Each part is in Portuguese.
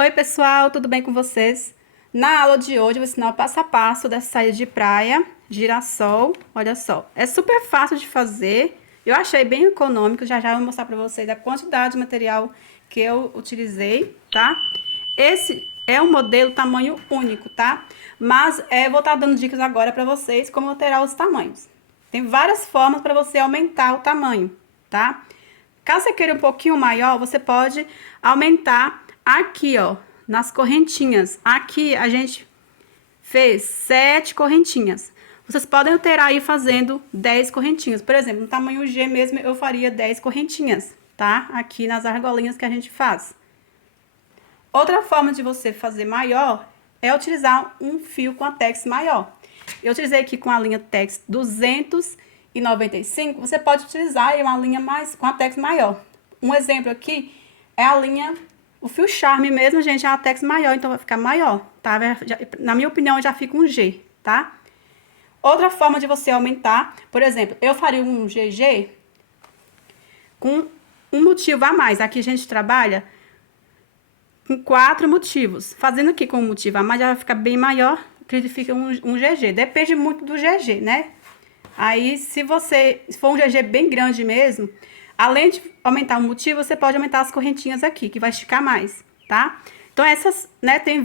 Oi pessoal, tudo bem com vocês? Na aula de hoje eu vou ensinar o passo a passo dessa saia de praia, girassol, olha só. É super fácil de fazer, eu achei bem econômico, já já vou mostrar pra vocês a quantidade de material que eu utilizei, tá? Esse é um modelo tamanho único, tá? Mas vou estar dando dicas agora pra vocês como alterar os tamanhos. Tem várias formas para você aumentar o tamanho, tá? Caso você queira um pouquinho maior, você pode aumentar aqui, ó, nas correntinhas. Aqui a gente fez 7 correntinhas. Vocês podem alterar aí fazendo 10 correntinhas. Por exemplo, no tamanho G mesmo, eu faria 10 correntinhas, tá? Aqui nas argolinhas que a gente faz. Outra forma de você fazer maior é utilizar um fio com a tex maior. Eu utilizei aqui com a linha tex 295, você pode utilizar uma linha com a tex maior. Um exemplo aqui é a linha, o fio charme mesmo, gente, é a tex maior, então vai ficar maior, tá? Na minha opinião, já fica um G, tá? Outra forma de você aumentar, por exemplo, eu faria um GG com um motivo a mais. Aqui a gente trabalha com 4 motivos. Fazendo aqui com um motivo a mais, já vai ficar bem maior, que fica um GG. Depende muito do GG, né? Aí, se for um GG bem grande mesmo, além de aumentar o motivo, você pode aumentar as correntinhas aqui, que vai esticar mais, tá? Então, tem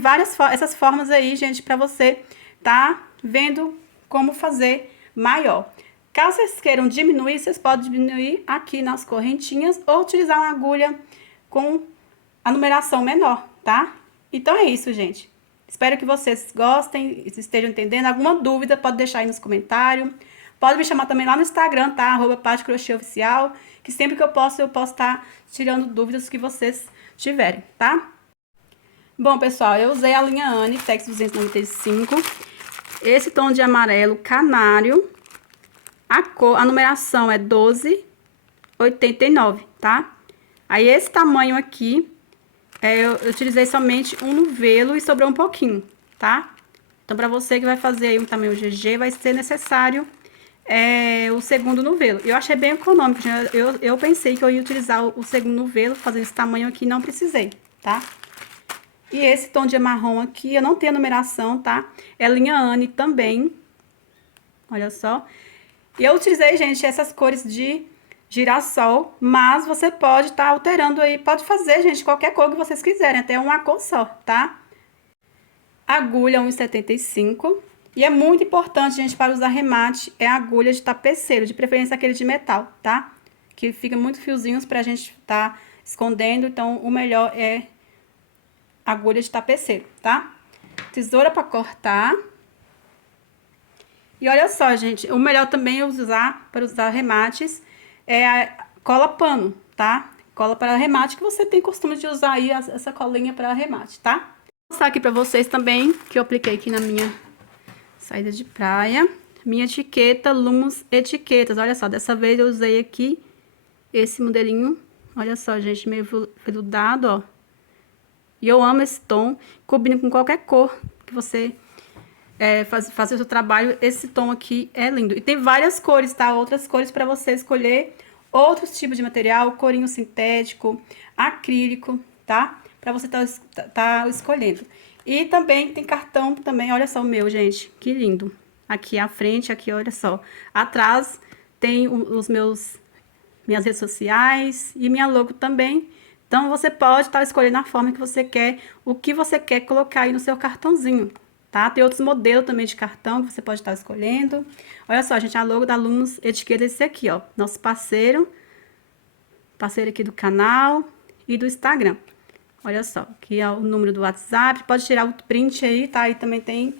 essas formas aí, gente, pra você tá vendo como fazer maior. Caso vocês queiram diminuir, vocês podem diminuir aqui nas correntinhas ou utilizar uma agulha com a numeração menor, tá? Então, é isso, gente. Espero que vocês gostem, estejam entendendo. Alguma dúvida, pode deixar aí nos comentários. Pode me chamar também lá no Instagram, tá? @patecrochêoficial, que sempre que eu posso estar tirando dúvidas que vocês tiverem, tá? Bom, pessoal, eu usei a linha Anne Tex 295. Esse tom de amarelo canário. A numeração é 1289, tá? Aí, esse tamanho aqui, eu utilizei somente um novelo e sobrou um pouquinho, tá? Então, pra você que vai fazer aí um tamanho GG, vai ser necessário o segundo novelo. Eu achei bem econômico, gente. Eu pensei que eu ia utilizar o segundo novelo, fazendo esse tamanho aqui, não precisei, tá? E esse tom de marrom aqui, eu não tenho a numeração, tá? É linha Anne também. Olha só. E eu utilizei, gente, essas cores de girassol, mas você pode estar alterando aí, pode fazer, gente, qualquer cor que vocês quiserem, até uma cor só, tá? Agulha 1,75. E é muito importante, gente, para usar remate, é a agulha de tapeceiro, de preferência aquele de metal, tá? Que fica muito fiozinhos pra gente tá escondendo, então o melhor é agulha de tapeceiro, tá? Tesoura para cortar. E olha só, gente, o melhor também para usar remates é a cola pano, tá? Cola para remate, que você tem costume de usar aí essa colinha para remate, tá? Vou mostrar aqui para vocês também, que eu apliquei aqui na minha saída de praia. Minha etiqueta Lumos Etiquetas. Olha só, dessa vez eu usei aqui esse modelinho. Olha só, gente, meio veludado, ó. E eu amo esse tom. Combina com qualquer cor que você fazer o seu trabalho. Esse tom aqui é lindo. E tem várias cores, tá? Outras cores para você escolher. Outros tipos de material. Corinho sintético, acrílico, tá? Para você tá escolhendo. E também tem cartão também, olha só o meu, gente, que lindo. Aqui à frente, aqui, olha só. Atrás tem minhas redes sociais e minha logo também. Então, você pode estar escolhendo a forma que você quer, o que você quer colocar aí no seu cartãozinho, tá? Tem outros modelos também de cartão que você pode estar escolhendo. Olha só, gente, a logo da Lumos Etiqueta é esse aqui, ó. Nosso parceiro aqui do canal e do Instagram. Olha só, aqui é o número do WhatsApp, pode tirar o print aí, tá? Aí também tem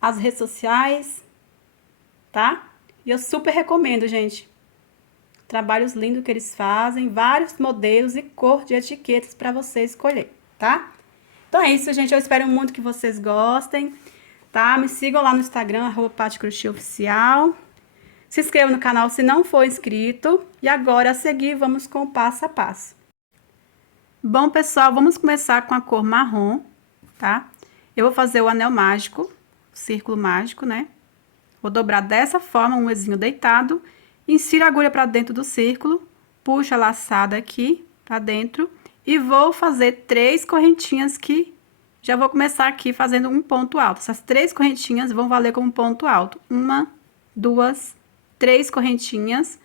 as redes sociais, tá? E eu super recomendo, gente. Trabalhos lindos que eles fazem, vários modelos e cor de etiquetas para você escolher, tá? Então é isso, gente, eu espero muito que vocês gostem, tá? Me sigam lá no Instagram, @patecrochêoficial. Se inscreva no canal se não for inscrito. E agora, a seguir, vamos com o passo a passo. Bom, pessoal, vamos começar com a cor marrom, tá? Eu vou fazer o anel mágico, o círculo mágico, né? Vou dobrar dessa forma, um Ezinho deitado, insiro a agulha para dentro do círculo, puxo a laçada aqui para dentro e vou fazer 3 correntinhas que já vou começar aqui fazendo um ponto alto. Essas 3 correntinhas vão valer como ponto alto. 1, 2, 3 correntinhas.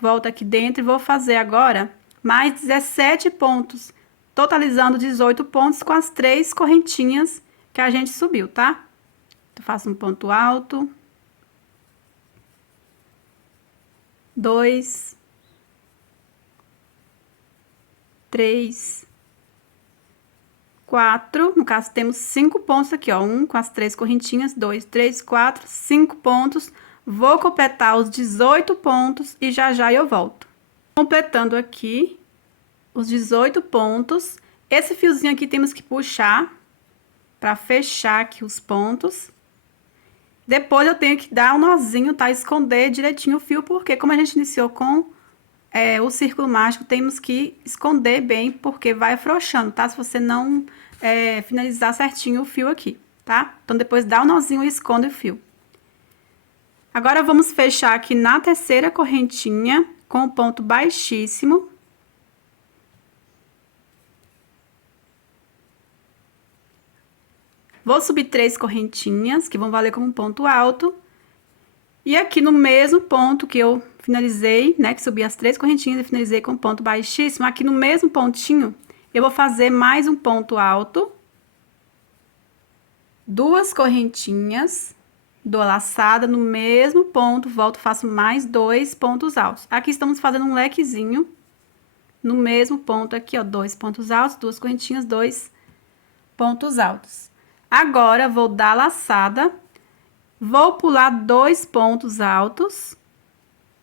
Volto aqui dentro e vou fazer agora mais 17 pontos, totalizando 18 pontos com as 3 correntinhas que a gente subiu, tá? Então, faço um ponto alto. 2, 3, 4, no caso temos 5 pontos aqui, ó, 1 com as 3 correntinhas, 2, 3, 4, 5 pontos. Vou completar os 18 pontos e já já eu volto. Completando aqui os 18 pontos, esse fiozinho aqui temos que puxar para fechar aqui os pontos. Depois eu tenho que dar um nozinho, tá? Esconder direitinho o fio, porque como a gente iniciou com o círculo mágico, temos que esconder bem, porque vai afrouxando, tá? Se você não finalizar certinho o fio aqui, tá? Então, depois dá o nozinho e esconde o fio. Agora, vamos fechar aqui na terceira correntinha com o ponto baixíssimo. Vou subir 3 correntinhas, que vão valer como ponto alto. E aqui no mesmo ponto que eu finalizei, né, que subi as 3 correntinhas e finalizei com ponto baixíssimo, aqui no mesmo pontinho, eu vou fazer mais um ponto alto. 2 correntinhas, dou a laçada no mesmo ponto, volto, faço mais 2 pontos altos. Aqui estamos fazendo um lequezinho no mesmo ponto aqui, ó, 2 pontos altos, 2 correntinhas, 2 pontos altos. Agora, vou dar a laçada, vou pular 2 pontos altos,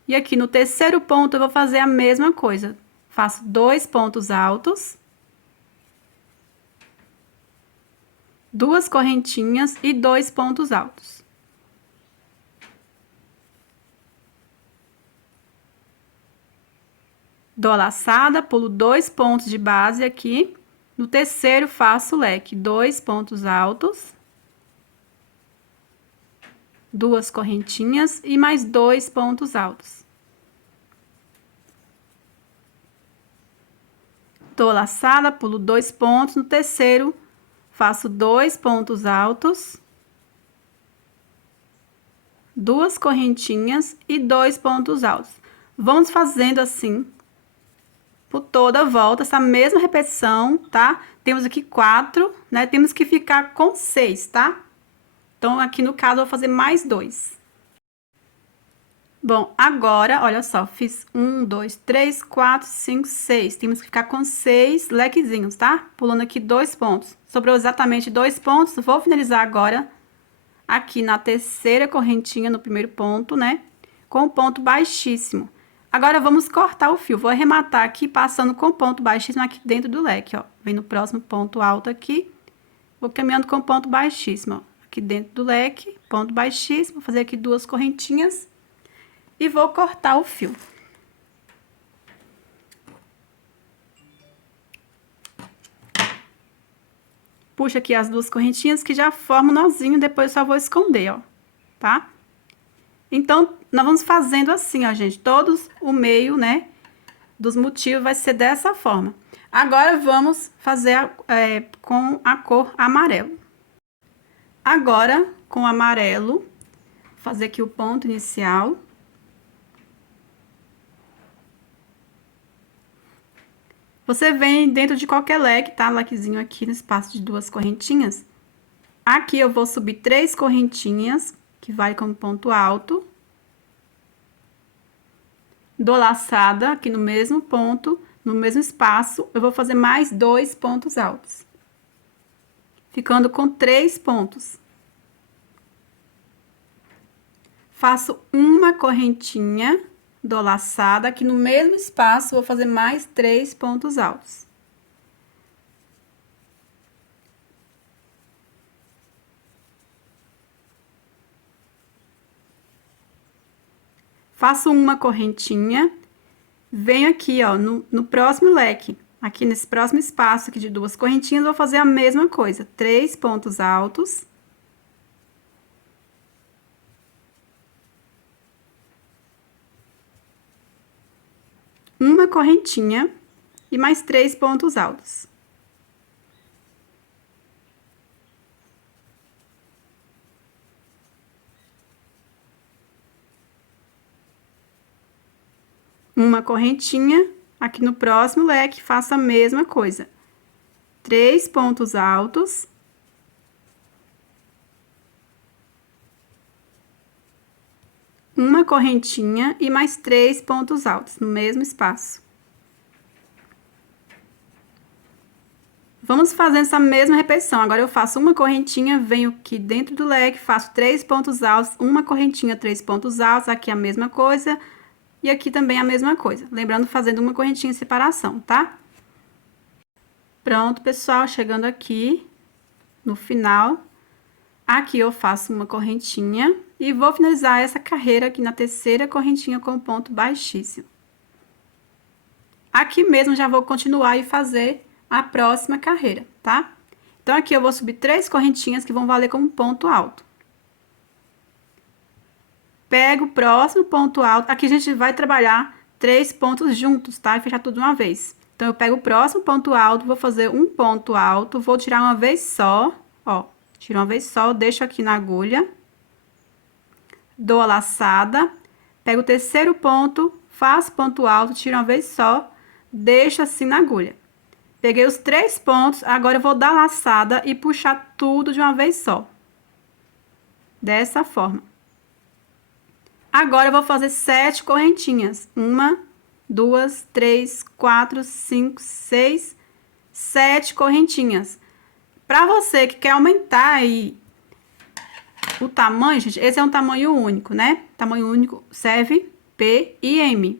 e aqui no terceiro ponto eu vou fazer a mesma coisa. Faço 2 pontos altos, 2 correntinhas e 2 pontos altos. Dou a laçada, pulo 2 pontos de base aqui. No terceiro, faço o leque, 2 pontos altos, 2 correntinhas e mais 2 pontos altos. Dou a laçada, pulo 2 pontos, no terceiro, faço 2 pontos altos, 2 correntinhas e 2 pontos altos. Vamos fazendo assim por toda a volta, essa mesma repetição, tá? Temos aqui 4, né? Temos que ficar com 6, tá? Então, aqui no caso, eu vou fazer mais 2. Bom, agora, olha só, fiz 1, 2, 3, 4, 5, 6. Temos que ficar com 6 lequezinhos, tá? Pulando aqui 2 pontos. Sobrou exatamente 2 pontos. Vou finalizar agora aqui na terceira correntinha, no primeiro ponto, né? Com o ponto baixíssimo. Agora, vamos cortar o fio. Vou arrematar aqui, passando com ponto baixíssimo aqui dentro do leque, ó. Vem no próximo ponto alto aqui. Vou caminhando com ponto baixíssimo, ó. Aqui dentro do leque, ponto baixíssimo. Vou fazer aqui 2 correntinhas. E vou cortar o fio. Puxa aqui as 2 correntinhas que já formam o nozinho, depois eu só vou esconder, ó. Tá? Então, nós vamos fazendo assim, ó, gente. Todos o meio, né, dos motivos vai ser dessa forma. Agora, vamos fazer com a cor amarelo. Agora, com amarelo, vou fazer aqui o ponto inicial. Você vem dentro de qualquer leque, tá? Lequezinho aqui no espaço de 2 correntinhas. Aqui eu vou subir 3 correntinhas, que vai como ponto alto. Dou laçada aqui no mesmo ponto, no mesmo espaço, eu vou fazer mais 2 pontos altos. Ficando com 3 pontos. Faço uma correntinha, dou laçada, aqui no mesmo espaço, vou fazer mais 3 pontos altos. Faço uma correntinha, venho aqui, ó, no próximo leque, aqui nesse próximo espaço aqui de 2 correntinhas, vou fazer a mesma coisa, 3 pontos altos. Uma correntinha, e mais 3 pontos altos. Uma correntinha, aqui no próximo leque, faço a mesma coisa. 3 pontos altos. Uma correntinha e mais 3 pontos altos, no mesmo espaço. Vamos fazendo essa mesma repetição. Agora, eu faço uma correntinha, venho aqui dentro do leque, faço 3 pontos altos, uma correntinha, 3 pontos altos, aqui a mesma coisa, e aqui também a mesma coisa. Lembrando, fazendo uma correntinha em separação, tá? Pronto, pessoal, chegando aqui no final, aqui eu faço uma correntinha e vou finalizar essa carreira aqui na terceira correntinha com ponto baixíssimo. Aqui mesmo já vou continuar e fazer a próxima carreira, tá? Então, aqui eu vou subir 3 correntinhas que vão valer como ponto alto. Pego o próximo ponto alto, aqui a gente vai trabalhar 3 pontos juntos, tá? E fechar tudo de uma vez. Então, eu pego o próximo ponto alto, vou fazer um ponto alto, vou tirar uma vez só, ó. Tiro uma vez só, deixo aqui na agulha. Dou a laçada, pego o terceiro ponto, faço ponto alto, tiro uma vez só, deixo assim na agulha. Peguei os 3 pontos, agora eu vou dar a laçada e puxar tudo de uma vez só. Dessa forma. Agora, eu vou fazer 7 correntinhas. 1, 2, 3, 4, 5, 6, 7 correntinhas. Pra você que quer aumentar aí o tamanho, gente, esse é um tamanho único, né? Tamanho único serve P e M.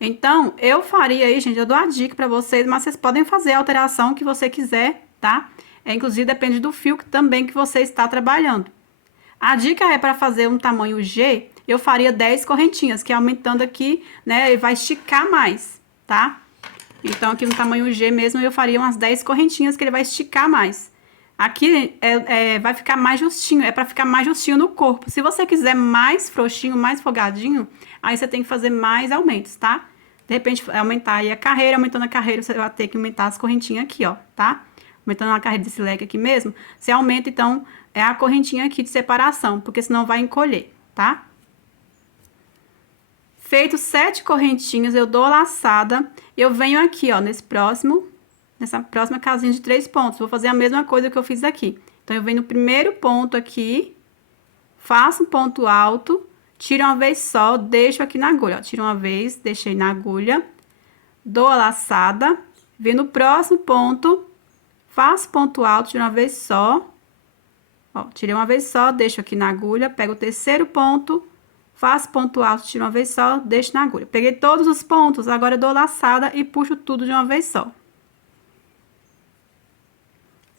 Então, eu faria aí, gente, eu dou a dica pra vocês, mas vocês podem fazer a alteração que você quiser, tá? Inclusive, depende do fio também que você está trabalhando. A dica é para fazer um tamanho G, eu faria 10 correntinhas, que aumentando aqui, né, ele vai esticar mais, tá? Então, aqui no tamanho G mesmo, eu faria umas 10 correntinhas, que ele vai esticar mais. Aqui vai ficar mais justinho, é para ficar mais justinho no corpo. Se você quiser mais frouxinho, mais folgadinho, aí você tem que fazer mais aumentos, tá? De repente, aumentar aí a carreira, aumentando a carreira, você vai ter que aumentar as correntinhas aqui, ó, tá? Aumentando a carreira desse leque aqui mesmo, você aumenta, então, a correntinha aqui de separação, porque senão vai encolher, tá? Feito 7 correntinhas, eu dou a laçada, eu venho aqui, ó, nessa próxima casinha de 3 pontos, vou fazer a mesma coisa que eu fiz aqui. Então, eu venho no primeiro ponto aqui, faço um ponto alto, tiro uma vez só, deixo aqui na agulha, ó, tiro uma vez, deixei na agulha, dou a laçada, venho no próximo ponto, faço ponto alto, tiro uma vez só, ó, tirei uma vez só, deixo aqui na agulha, pego o terceiro ponto, faço ponto alto, tiro uma vez só, deixo na agulha. Peguei todos os pontos, agora eu dou laçada e puxo tudo de uma vez só.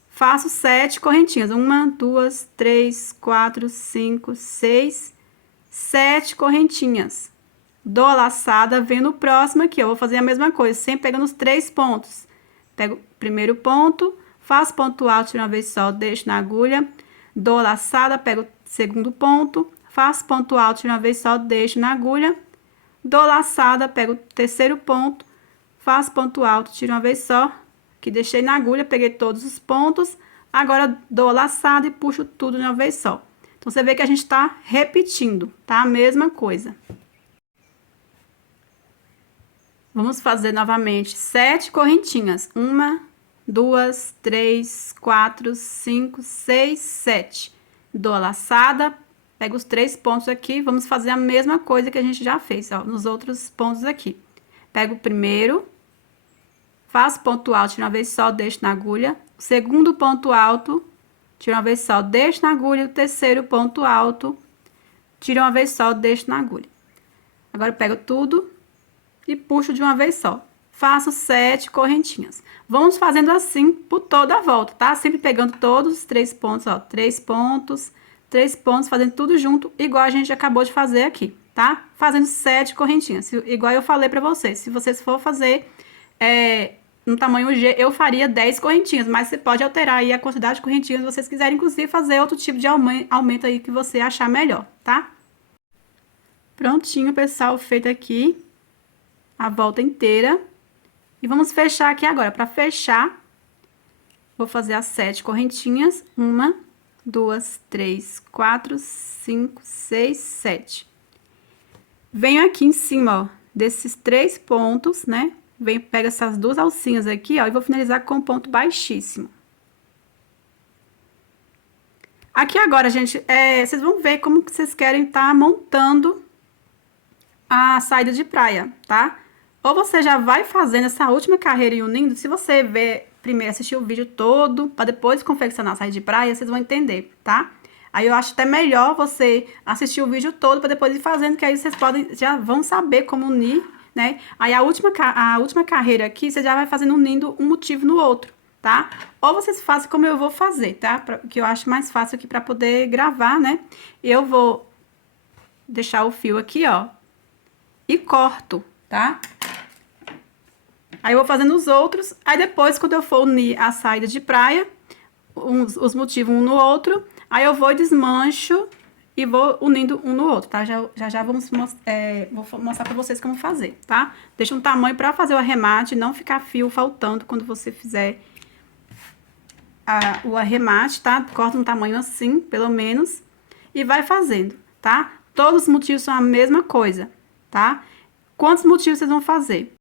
Faço 7 correntinhas. 1, 2, 3, 4, 5, 6, 7 correntinhas. Dou a laçada, venho no próximo aqui, eu vou fazer a mesma coisa, sempre pegando os 3 pontos. Pego o primeiro ponto, faço ponto alto, tiro uma vez só, deixo na agulha, dou a laçada, pego o segundo ponto, faço ponto alto de uma vez só, deixo na agulha, dou laçada, pego o terceiro ponto, faço ponto alto, tiro uma vez só, que deixei na agulha, peguei todos os pontos, agora dou a laçada e puxo tudo de uma vez só. Então, você vê que a gente tá repetindo, tá? A mesma coisa. Vamos fazer novamente 7 correntinhas. 1, 2, 3, 4, 5, 6, 7. Dou a laçada, pego os 3 pontos aqui, vamos fazer a mesma coisa que a gente já fez, ó, nos outros pontos aqui. Pego o primeiro, faço ponto alto, tiro uma vez só, deixo na agulha. O segundo ponto alto, tiro uma vez só, deixo na agulha. O terceiro ponto alto, tiro uma vez só, deixo na agulha. Agora, eu pego tudo e puxo de uma vez só. Faço 7 correntinhas. Vamos fazendo assim por toda a volta, tá? Sempre pegando todos os 3 pontos, ó, 3 pontos, 3 pontos, fazendo tudo junto, igual a gente acabou de fazer aqui, tá? Fazendo 7 correntinhas, igual eu falei pra vocês. Se vocês for fazer no tamanho G, eu faria 10 correntinhas, mas você pode alterar aí a quantidade de correntinhas se vocês quiserem, inclusive fazer outro tipo de aumento aí que você achar melhor, tá? Prontinho, pessoal, feito aqui a volta inteira. E vamos fechar aqui agora. Para fechar, vou fazer as 7 correntinhas. 1, 2, 3, 4, 5, 6, 7. Venho aqui em cima, ó, desses 3 pontos, né? Pego essas 2 alcinhas aqui, ó, e vou finalizar com um ponto baixíssimo. Aqui agora, gente, vocês vão ver como que vocês querem estar montando a saída de praia, tá? Ou você já vai fazendo essa última carreira e unindo, se você ver primeiro, assistir o vídeo todo, para depois confeccionar a saída de praia, vocês vão entender, tá? Aí eu acho até melhor você assistir o vídeo todo para depois ir fazendo, que aí vocês já vão saber como unir, né? Aí a última carreira aqui, você já vai fazendo unindo um motivo no outro, tá? Ou vocês fazem como eu vou fazer, tá? Que eu acho mais fácil aqui para poder gravar, né? Eu vou deixar o fio aqui, ó, e corto, tá? Aí eu vou fazendo os outros, aí depois, quando eu for unir a saída de praia, os motivos um no outro, aí eu vou desmancho e vou unindo um no outro, tá? Já vou mostrar pra vocês como fazer, tá? Deixa um tamanho pra fazer o arremate, não ficar fio faltando quando você fizer o arremate, tá? Corta um tamanho assim, pelo menos, e vai fazendo, tá? Todos os motivos são a mesma coisa, tá? Quantos motivos vocês vão fazer?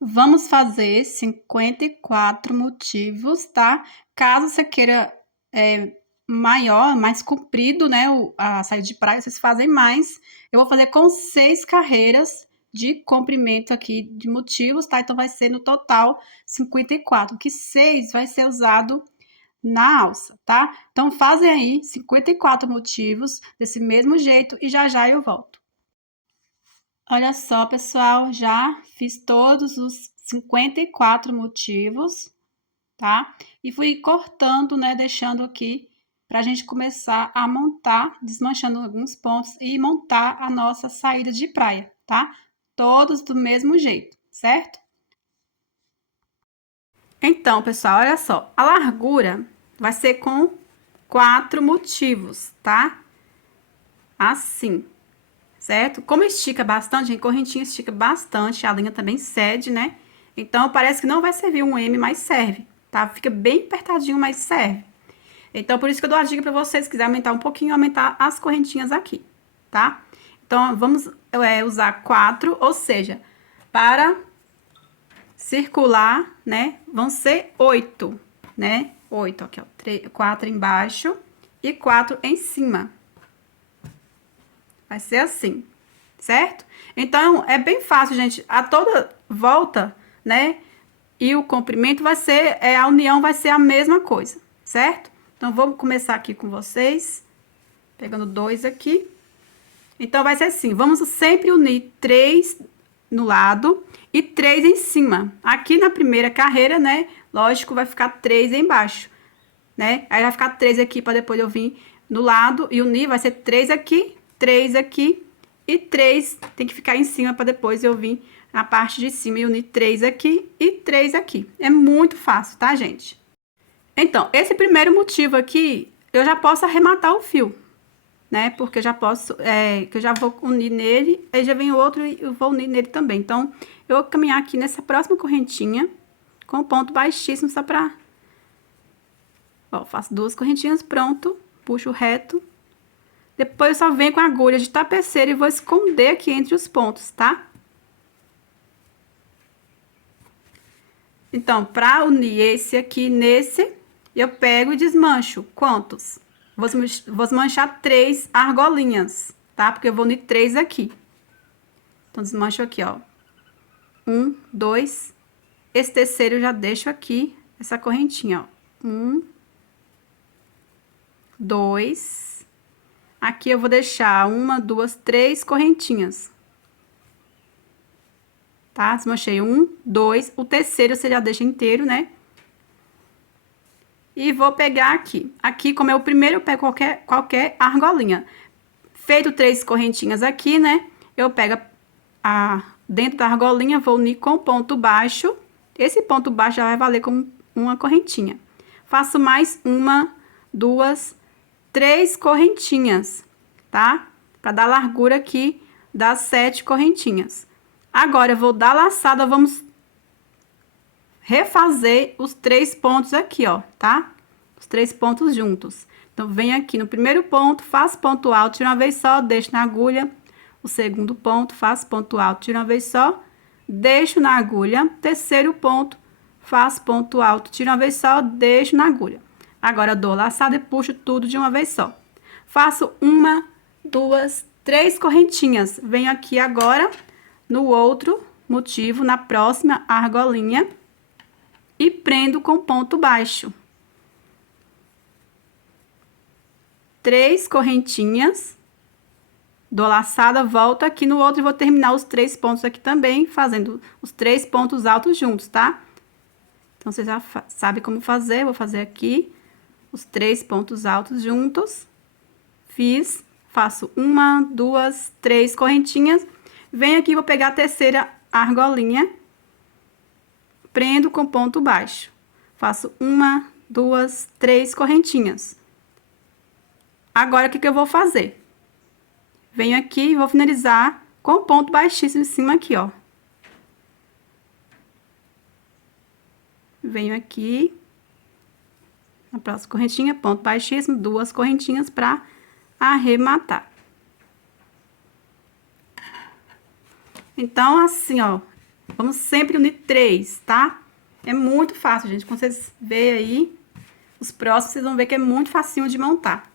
Vamos fazer 54 motivos, tá? Caso você queira maior, mais comprido, né? A saída de praia, vocês fazem mais. Eu vou fazer com 6 carreiras de comprimento aqui de motivos, tá? Então, vai ser no total 54, que 6 vai ser usado na alça, tá? Então, fazem aí 54 motivos desse mesmo jeito e já eu volto. Olha só, pessoal, já fiz todos os 54 motivos, tá? E fui cortando, né, deixando aqui pra gente começar a montar, desmanchando alguns pontos e montar a nossa saída de praia, tá? Todos do mesmo jeito, certo? Então, pessoal, olha só, a largura vai ser com 4 motivos, tá? Assim. Certo? Como estica bastante, a correntinha estica bastante, a linha também cede, né? Então, parece que não vai servir um M, mas serve, tá? Fica bem apertadinho, mas serve. Então, por isso que eu dou a dica pra vocês, se quiser aumentar um pouquinho, aumentar as correntinhas aqui, tá? Então, vamos usar 4, ou seja, para circular, né? Vão ser 8, né? 8, aqui, ó. 4 embaixo e 4 em cima. Vai ser assim, certo? Então, é bem fácil, gente. A toda volta, né? E o comprimento vai ser, a união vai ser a mesma coisa, certo? Então, vamos começar aqui com vocês. Pegando 2 aqui. Então, vai ser assim. Vamos sempre unir 3 no lado e 3 em cima. Aqui na primeira carreira, né? Lógico, vai ficar 3 embaixo, né? Aí, vai ficar 3 aqui para depois eu vir no lado e unir. Vai ser 3 aqui. 3 aqui e 3 tem que ficar em cima para depois eu vir na parte de cima e unir 3 aqui e 3 aqui. É muito fácil, tá, gente? Então, esse primeiro motivo aqui, eu já posso arrematar o fio, né? Porque eu já posso, que eu já vou unir nele, aí já vem o outro e eu vou unir nele também. Então, eu vou caminhar aqui nessa próxima correntinha com ponto baixíssimo só pra... Ó, faço 2 correntinhas, pronto, puxo reto. Depois eu só venho com a agulha de tapeceira e vou esconder aqui entre os pontos, tá? Então, para unir esse aqui nesse, eu pego e desmancho. Quantos? Vou desmanchar 3 argolinhas, tá? Porque eu vou unir 3 aqui. Então, desmancho aqui, ó. 1, 2. Esse terceiro eu já deixo aqui, essa correntinha, ó. 1, 2... Aqui eu vou deixar 1, 2, 3 correntinhas. Tá? Desmanchei 1, 2, o terceiro você já deixa inteiro, né? E vou pegar aqui. Aqui, como é o primeiro, eu pego qualquer argolinha. Feito 3 correntinhas aqui, né? Eu pego dentro da argolinha, vou unir com ponto baixo. Esse ponto baixo já vai valer como uma correntinha. Faço mais 1, 2, 3 correntinhas, tá? Pra dar largura aqui das 7 correntinhas. Agora, eu vou dar laçada, vamos refazer os 3 pontos aqui, ó, tá? Os 3 pontos juntos. Então, venho aqui no primeiro ponto, faço ponto alto, tiro uma vez só, deixo na agulha. O segundo ponto, faço ponto alto, tiro uma vez só, deixo na agulha. Terceiro ponto, faço ponto alto, tiro uma vez só, deixo na agulha. Agora, dou laçada e puxo tudo de uma vez só. Faço 1, 2, 3 correntinhas. Venho aqui agora no outro motivo, na próxima argolinha, e prendo com ponto baixo. 3 correntinhas, dou laçada, volto aqui no outro e vou terminar os 3 pontos aqui também, fazendo os 3 pontos altos juntos, tá? Então, você já sabe como fazer, vou fazer aqui os 3 pontos altos juntos. Fiz, faço 1, 2, 3 correntinhas, venho aqui, vou pegar a terceira argolinha, prendo com ponto baixo. Faço 1, 2, 3 correntinhas. Agora, o que eu vou fazer? Venho aqui e vou finalizar com ponto baixíssimo em cima aqui, ó. Venho aqui, na próxima correntinha, ponto baixíssimo, 2 correntinhas para arrematar. Então, assim, ó, vamos sempre unir 3, tá? É muito fácil, gente. Quando vocês verem aí, os próximos, vocês vão ver que é muito facinho de montar.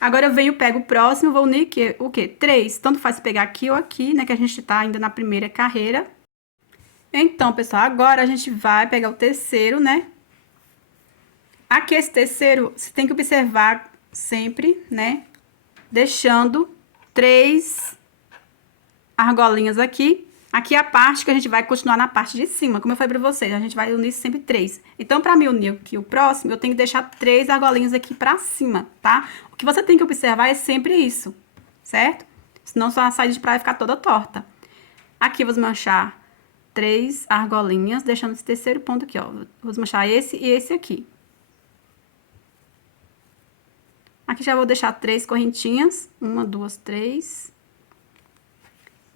Agora, eu venho, pego o próximo, vou unir o quê? 3. Tanto faz pegar aqui ou aqui, né? Que a gente tá ainda na primeira carreira. Então, pessoal, agora a gente vai pegar o terceiro, né? Aqui, esse terceiro, você tem que observar sempre, né? Deixando 3 argolinhas aqui. Aqui é a parte que a gente vai continuar na parte de cima, como eu falei pra vocês, a gente vai unir sempre 3. Então, pra me unir aqui o próximo, eu tenho que deixar 3 argolinhas aqui pra cima, tá? O que você tem que observar é sempre isso, certo? Senão sua saída de praia vai ficar toda torta. Aqui, eu vou desmanchar 3 argolinhas, deixando esse terceiro ponto aqui, ó. Vou desmanchar esse e esse aqui. Aqui já vou deixar 3 correntinhas, 1, 2, 3.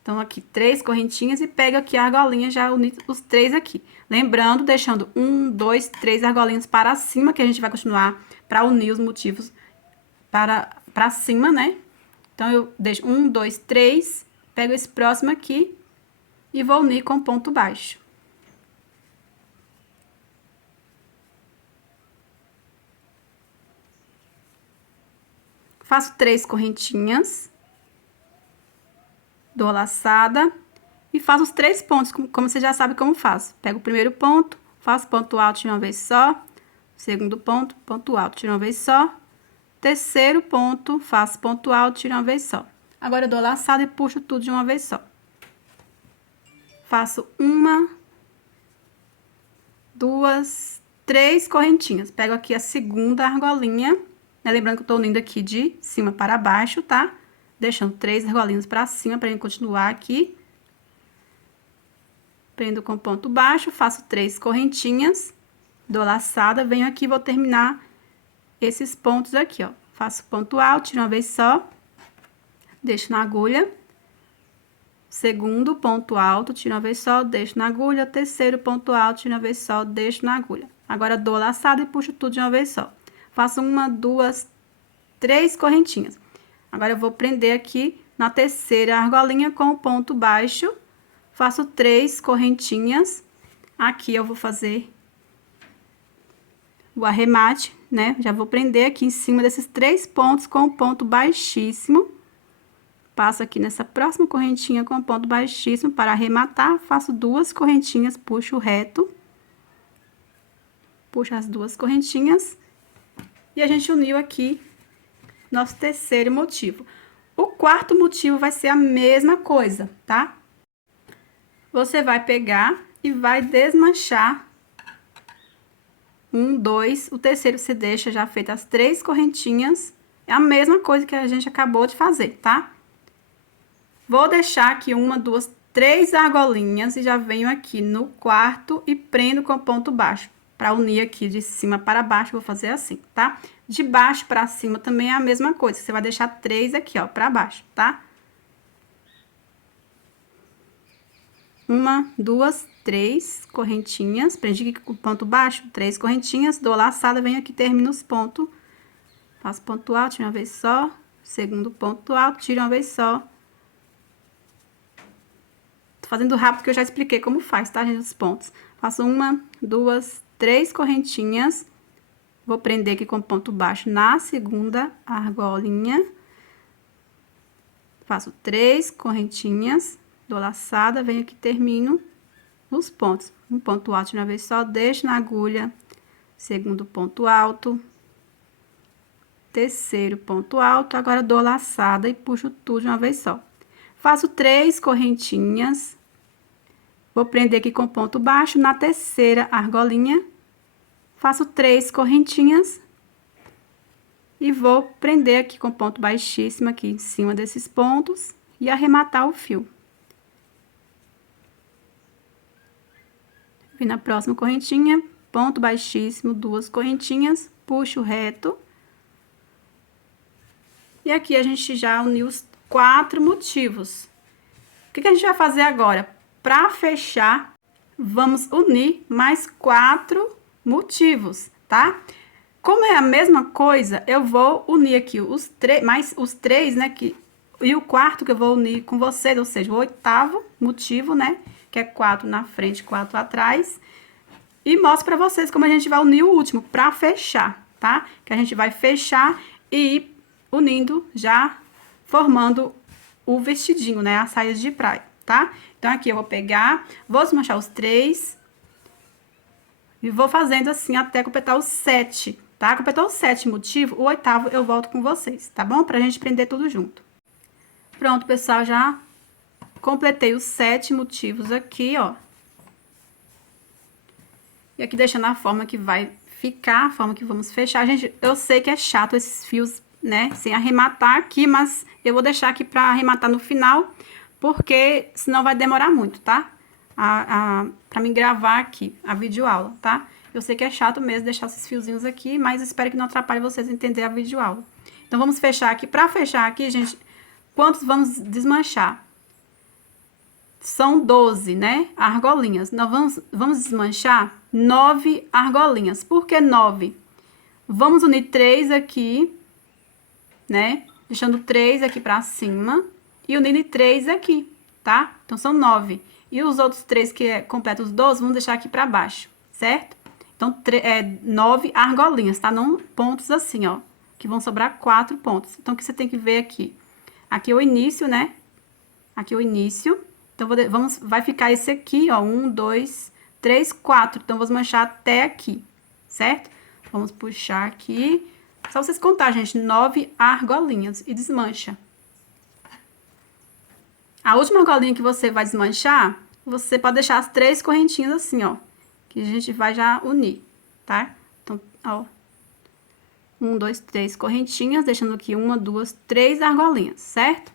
Então, aqui, 3 correntinhas e pego aqui a argolinha, já uni os 3 aqui. Lembrando, deixando 1, 2, 3 argolinhas para cima, que a gente vai continuar para unir os motivos para cima, né? Então, eu deixo 1, 2, 3, pego esse próximo aqui e vou unir com ponto baixo. Faço 3 correntinhas. Dou a laçada e faço os 3 pontos, como você já sabe como faço. Pego o primeiro ponto, faço ponto alto de uma vez só. Segundo ponto, ponto alto de uma vez só. Terceiro ponto, faço ponto alto de uma vez só. Agora, eu dou a laçada e puxo tudo de uma vez só. Faço 1, 2, 3 correntinhas. Pego aqui a segunda argolinha, né? Lembrando que eu tô unindo aqui de cima para baixo, tá? Deixando 3 argolinhas para cima, pra gente continuar aqui. Prendo com ponto baixo, faço 3 correntinhas, dou laçada, venho aqui e vou terminar esses pontos aqui, ó. Faço ponto alto, tiro uma vez só, deixo na agulha. Segundo ponto alto, tiro uma vez só, deixo na agulha. Terceiro ponto alto, tiro uma vez só, deixo na agulha. Agora, dou laçada e puxo tudo de uma vez só. Faço 1, 2, 3 correntinhas. Agora, eu vou prender aqui na terceira argolinha com o ponto baixo. Faço 3 correntinhas. Aqui, eu vou fazer o arremate, né? Já vou prender aqui em cima desses 3 pontos com o ponto baixíssimo. Passo aqui nessa próxima correntinha com o ponto baixíssimo para arrematar. Faço 2 correntinhas, puxo reto. Puxo as 2 correntinhas. E a gente uniu aqui nosso terceiro motivo. O quarto motivo vai ser a mesma coisa, tá? Você vai pegar e vai desmanchar 1, 2, o terceiro você deixa já feito as 3 correntinhas. É a mesma coisa que a gente acabou de fazer, tá? Vou deixar aqui 1, 2, 3 argolinhas e já venho aqui no quarto e prendo com ponto baixo. Para unir aqui de cima para baixo, vou fazer assim, tá? De baixo para cima também é a mesma coisa. Você vai deixar 3 aqui, ó, para baixo, tá? uma, duas, três correntinhas, prendi aqui com ponto baixo, 3 correntinhas, dou laçada, venho aqui, termino os pontos, faço ponto alto de uma vez só, segundo ponto alto, tiro uma vez só. Tô fazendo rápido que eu já expliquei como faz, tá, gente, os pontos. Faço uma, duas, três correntinhas, vou prender aqui com ponto baixo na segunda argolinha, faço 3 correntinhas, dou laçada, venho aqui, termino os pontos. Um ponto alto de uma vez só, deixo na agulha, segundo ponto alto, terceiro ponto alto, agora dou laçada e puxo tudo de uma vez só. Faço 3 correntinhas, vou prender aqui com ponto baixo na terceira argolinha, faço 3 correntinhas e vou prender aqui com ponto baixíssimo aqui em cima desses pontos e arrematar o fio. Vim na próxima correntinha, ponto baixíssimo, 2 correntinhas, puxo reto. E aqui a gente já uniu os 4 motivos. O que a gente vai fazer agora? Para fechar, vamos unir mais 4 motivos, tá? Como é a mesma coisa, eu vou unir aqui os 3, mais os 3, né, e o quarto que eu vou unir com vocês, ou seja, o 8º motivo, né, que é 4 na frente, 4 atrás. E mostro pra vocês como a gente vai unir o último, pra fechar, tá? Que a gente vai fechar e ir unindo, já formando o vestidinho, né, a saia de praia, tá? Então, aqui eu vou pegar, vou desmanchar os 3 e vou fazendo assim até completar os 7, tá? Completou o 7 motivo, o 8º eu volto com vocês, tá bom? Pra gente prender tudo junto. Pronto, pessoal, já completei os 7 motivos aqui, ó. E aqui deixando a forma que vai ficar, a forma que vamos fechar. Gente, eu sei que é chato esses fios, né, sem arrematar aqui, mas eu vou deixar aqui pra arrematar no final, porque senão vai demorar muito, tá? Pra mim gravar aqui a videoaula, tá? Eu sei que é chato mesmo deixar esses fiozinhos aqui, mas espero que não atrapalhe vocês a entender a videoaula. Então, vamos fechar aqui. Pra fechar aqui, gente, quantos vamos desmanchar? São 12, né, argolinhas. Nós vamos desmanchar 9 argolinhas. Por que 9? Vamos unir 3 aqui, né, deixando 3 aqui pra cima e unindo 3 aqui, tá? Então, são 9. E os outros 3 que completam os 12, vamos deixar aqui pra baixo, certo? Então, 9 argolinhas, tá? Não pontos assim, ó, que vão sobrar 4 pontos. Então, o que você tem que ver aqui? Aqui é o início, né? Aqui é o início. Então, vai ficar esse aqui, ó, 1, 2, 3, 4. Então, vou desmanchar até aqui, certo? Vamos puxar aqui. Só vocês contar, gente, 9 argolinhas e desmancha. A última argolinha que você vai desmanchar, você pode deixar as 3 correntinhas assim, ó, que a gente vai já unir, tá? Então, ó, 1, 2, 3 correntinhas, deixando aqui 1, 2, 3 argolinhas, certo?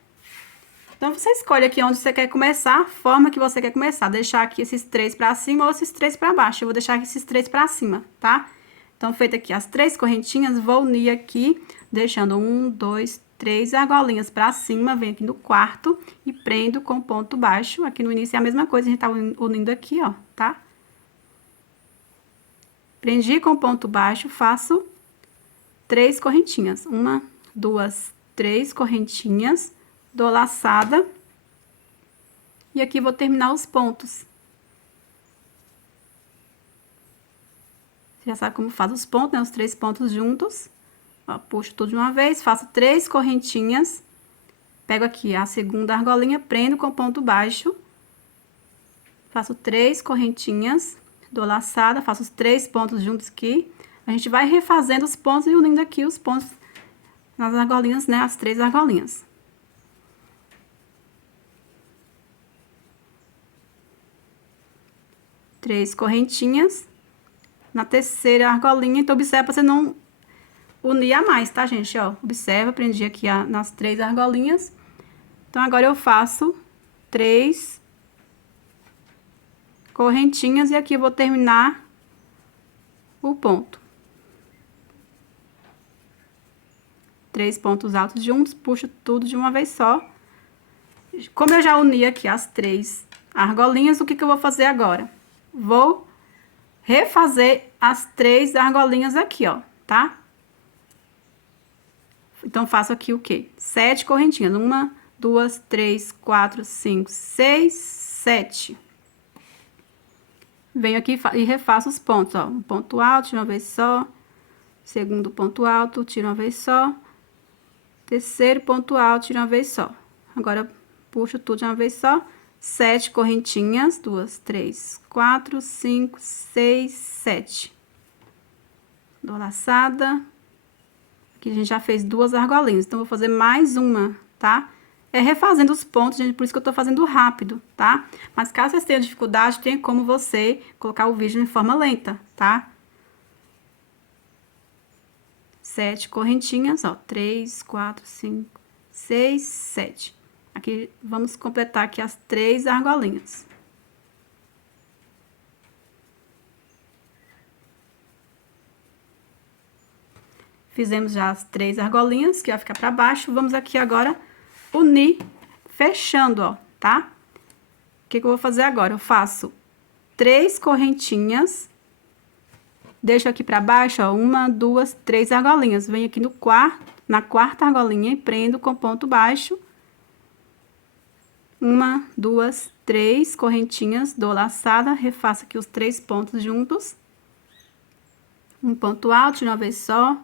Então, você escolhe aqui onde você quer começar, a forma que você quer começar. Deixar aqui esses 3 pra cima ou esses 3 pra baixo. Eu vou deixar aqui esses 3 pra cima, tá? Então, feito aqui as 3 correntinhas, vou unir aqui, deixando 1, 2, 3 argolinhas pra cima. Venho aqui no quarto e prendo com ponto baixo. Aqui no início é a mesma coisa, a gente tá unindo aqui, ó, tá? Prendi com ponto baixo, faço 3 correntinhas. 1, 2, 3 correntinhas. Dou laçada. E aqui vou terminar os pontos. Você já sabe como faz os pontos, né? Os 3 pontos juntos. Ó, puxo tudo de uma vez, faço 3 correntinhas. Pego aqui a segunda argolinha, prendo com ponto baixo. Faço 3 correntinhas. Dou laçada, faço os 3 pontos juntos aqui. A gente vai refazendo os pontos e unindo aqui os pontos nas argolinhas, né? As 3 argolinhas. 3 correntinhas na terceira argolinha. Então, observa pra você não unir a mais, tá, gente? Ó, observa, prendi aqui nas 3 argolinhas. Então, agora eu faço 3 correntinhas e aqui eu vou terminar o ponto. 3 pontos altos juntos, puxo tudo de uma vez só. Como eu já uni aqui as 3 argolinhas. O que que eu vou fazer agora? Vou refazer as 3 argolinhas aqui, ó, tá? Então, faço aqui o quê? 7 correntinhas. 1, 2, 3, 4, 5, 6, 7. Venho aqui e refaço os pontos, ó. Um ponto alto, tiro uma vez só. Segundo ponto alto, tiro uma vez só. Terceiro ponto alto, tiro uma vez só. Agora, puxo tudo de uma vez só. 7 correntinhas. 2, 3, 4, 5, 6, 7. Dou laçada. Aqui a gente já fez 2 argolinhas, então vou fazer mais uma, tá? É refazendo os pontos, gente, por isso que eu tô fazendo rápido, tá? Mas caso vocês tenham dificuldade, tem como você colocar o vídeo em forma lenta, tá? 7 correntinhas, ó, 3, 4, 5, 6, 7. Aqui, vamos completar aqui as 3 argolinhas. Fizemos já as 3 argolinhas, que vai ficar pra baixo. Vamos aqui agora unir, fechando, ó, tá? O que que eu vou fazer agora? Eu faço 3 correntinhas, deixo aqui pra baixo, ó, 1, 2, 3 argolinhas. Venho aqui na quarta argolinha e prendo com ponto baixo. 1, 2, 3 correntinhas, dou laçada, refaço aqui os 3 pontos juntos. Um ponto alto de uma vez só.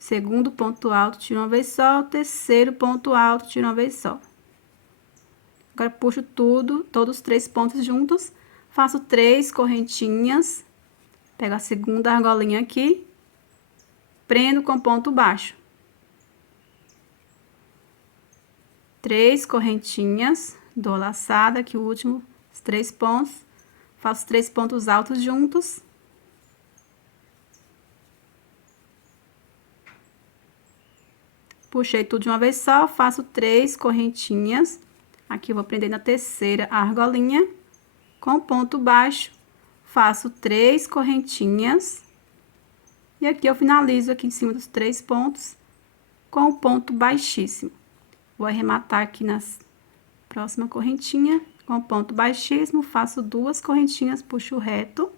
Segundo ponto alto, tiro uma vez só. Terceiro ponto alto, tiro uma vez só. Agora, puxo todos os 3 pontos juntos. Faço 3 correntinhas. Pego a segunda argolinha aqui. Prendo com ponto baixo. 3 correntinhas. Dou laçada aqui, o último, os 3 pontos. Faço 3 pontos altos juntos. Puxei tudo de uma vez só, faço 3 correntinhas. Aqui eu vou prender na terceira argolinha. Com ponto baixo, faço 3 correntinhas. E aqui eu finalizo aqui em cima dos 3 pontos com o ponto baixíssimo. Vou arrematar aqui na próxima correntinha com ponto baixíssimo, faço 2 correntinhas, puxo reto.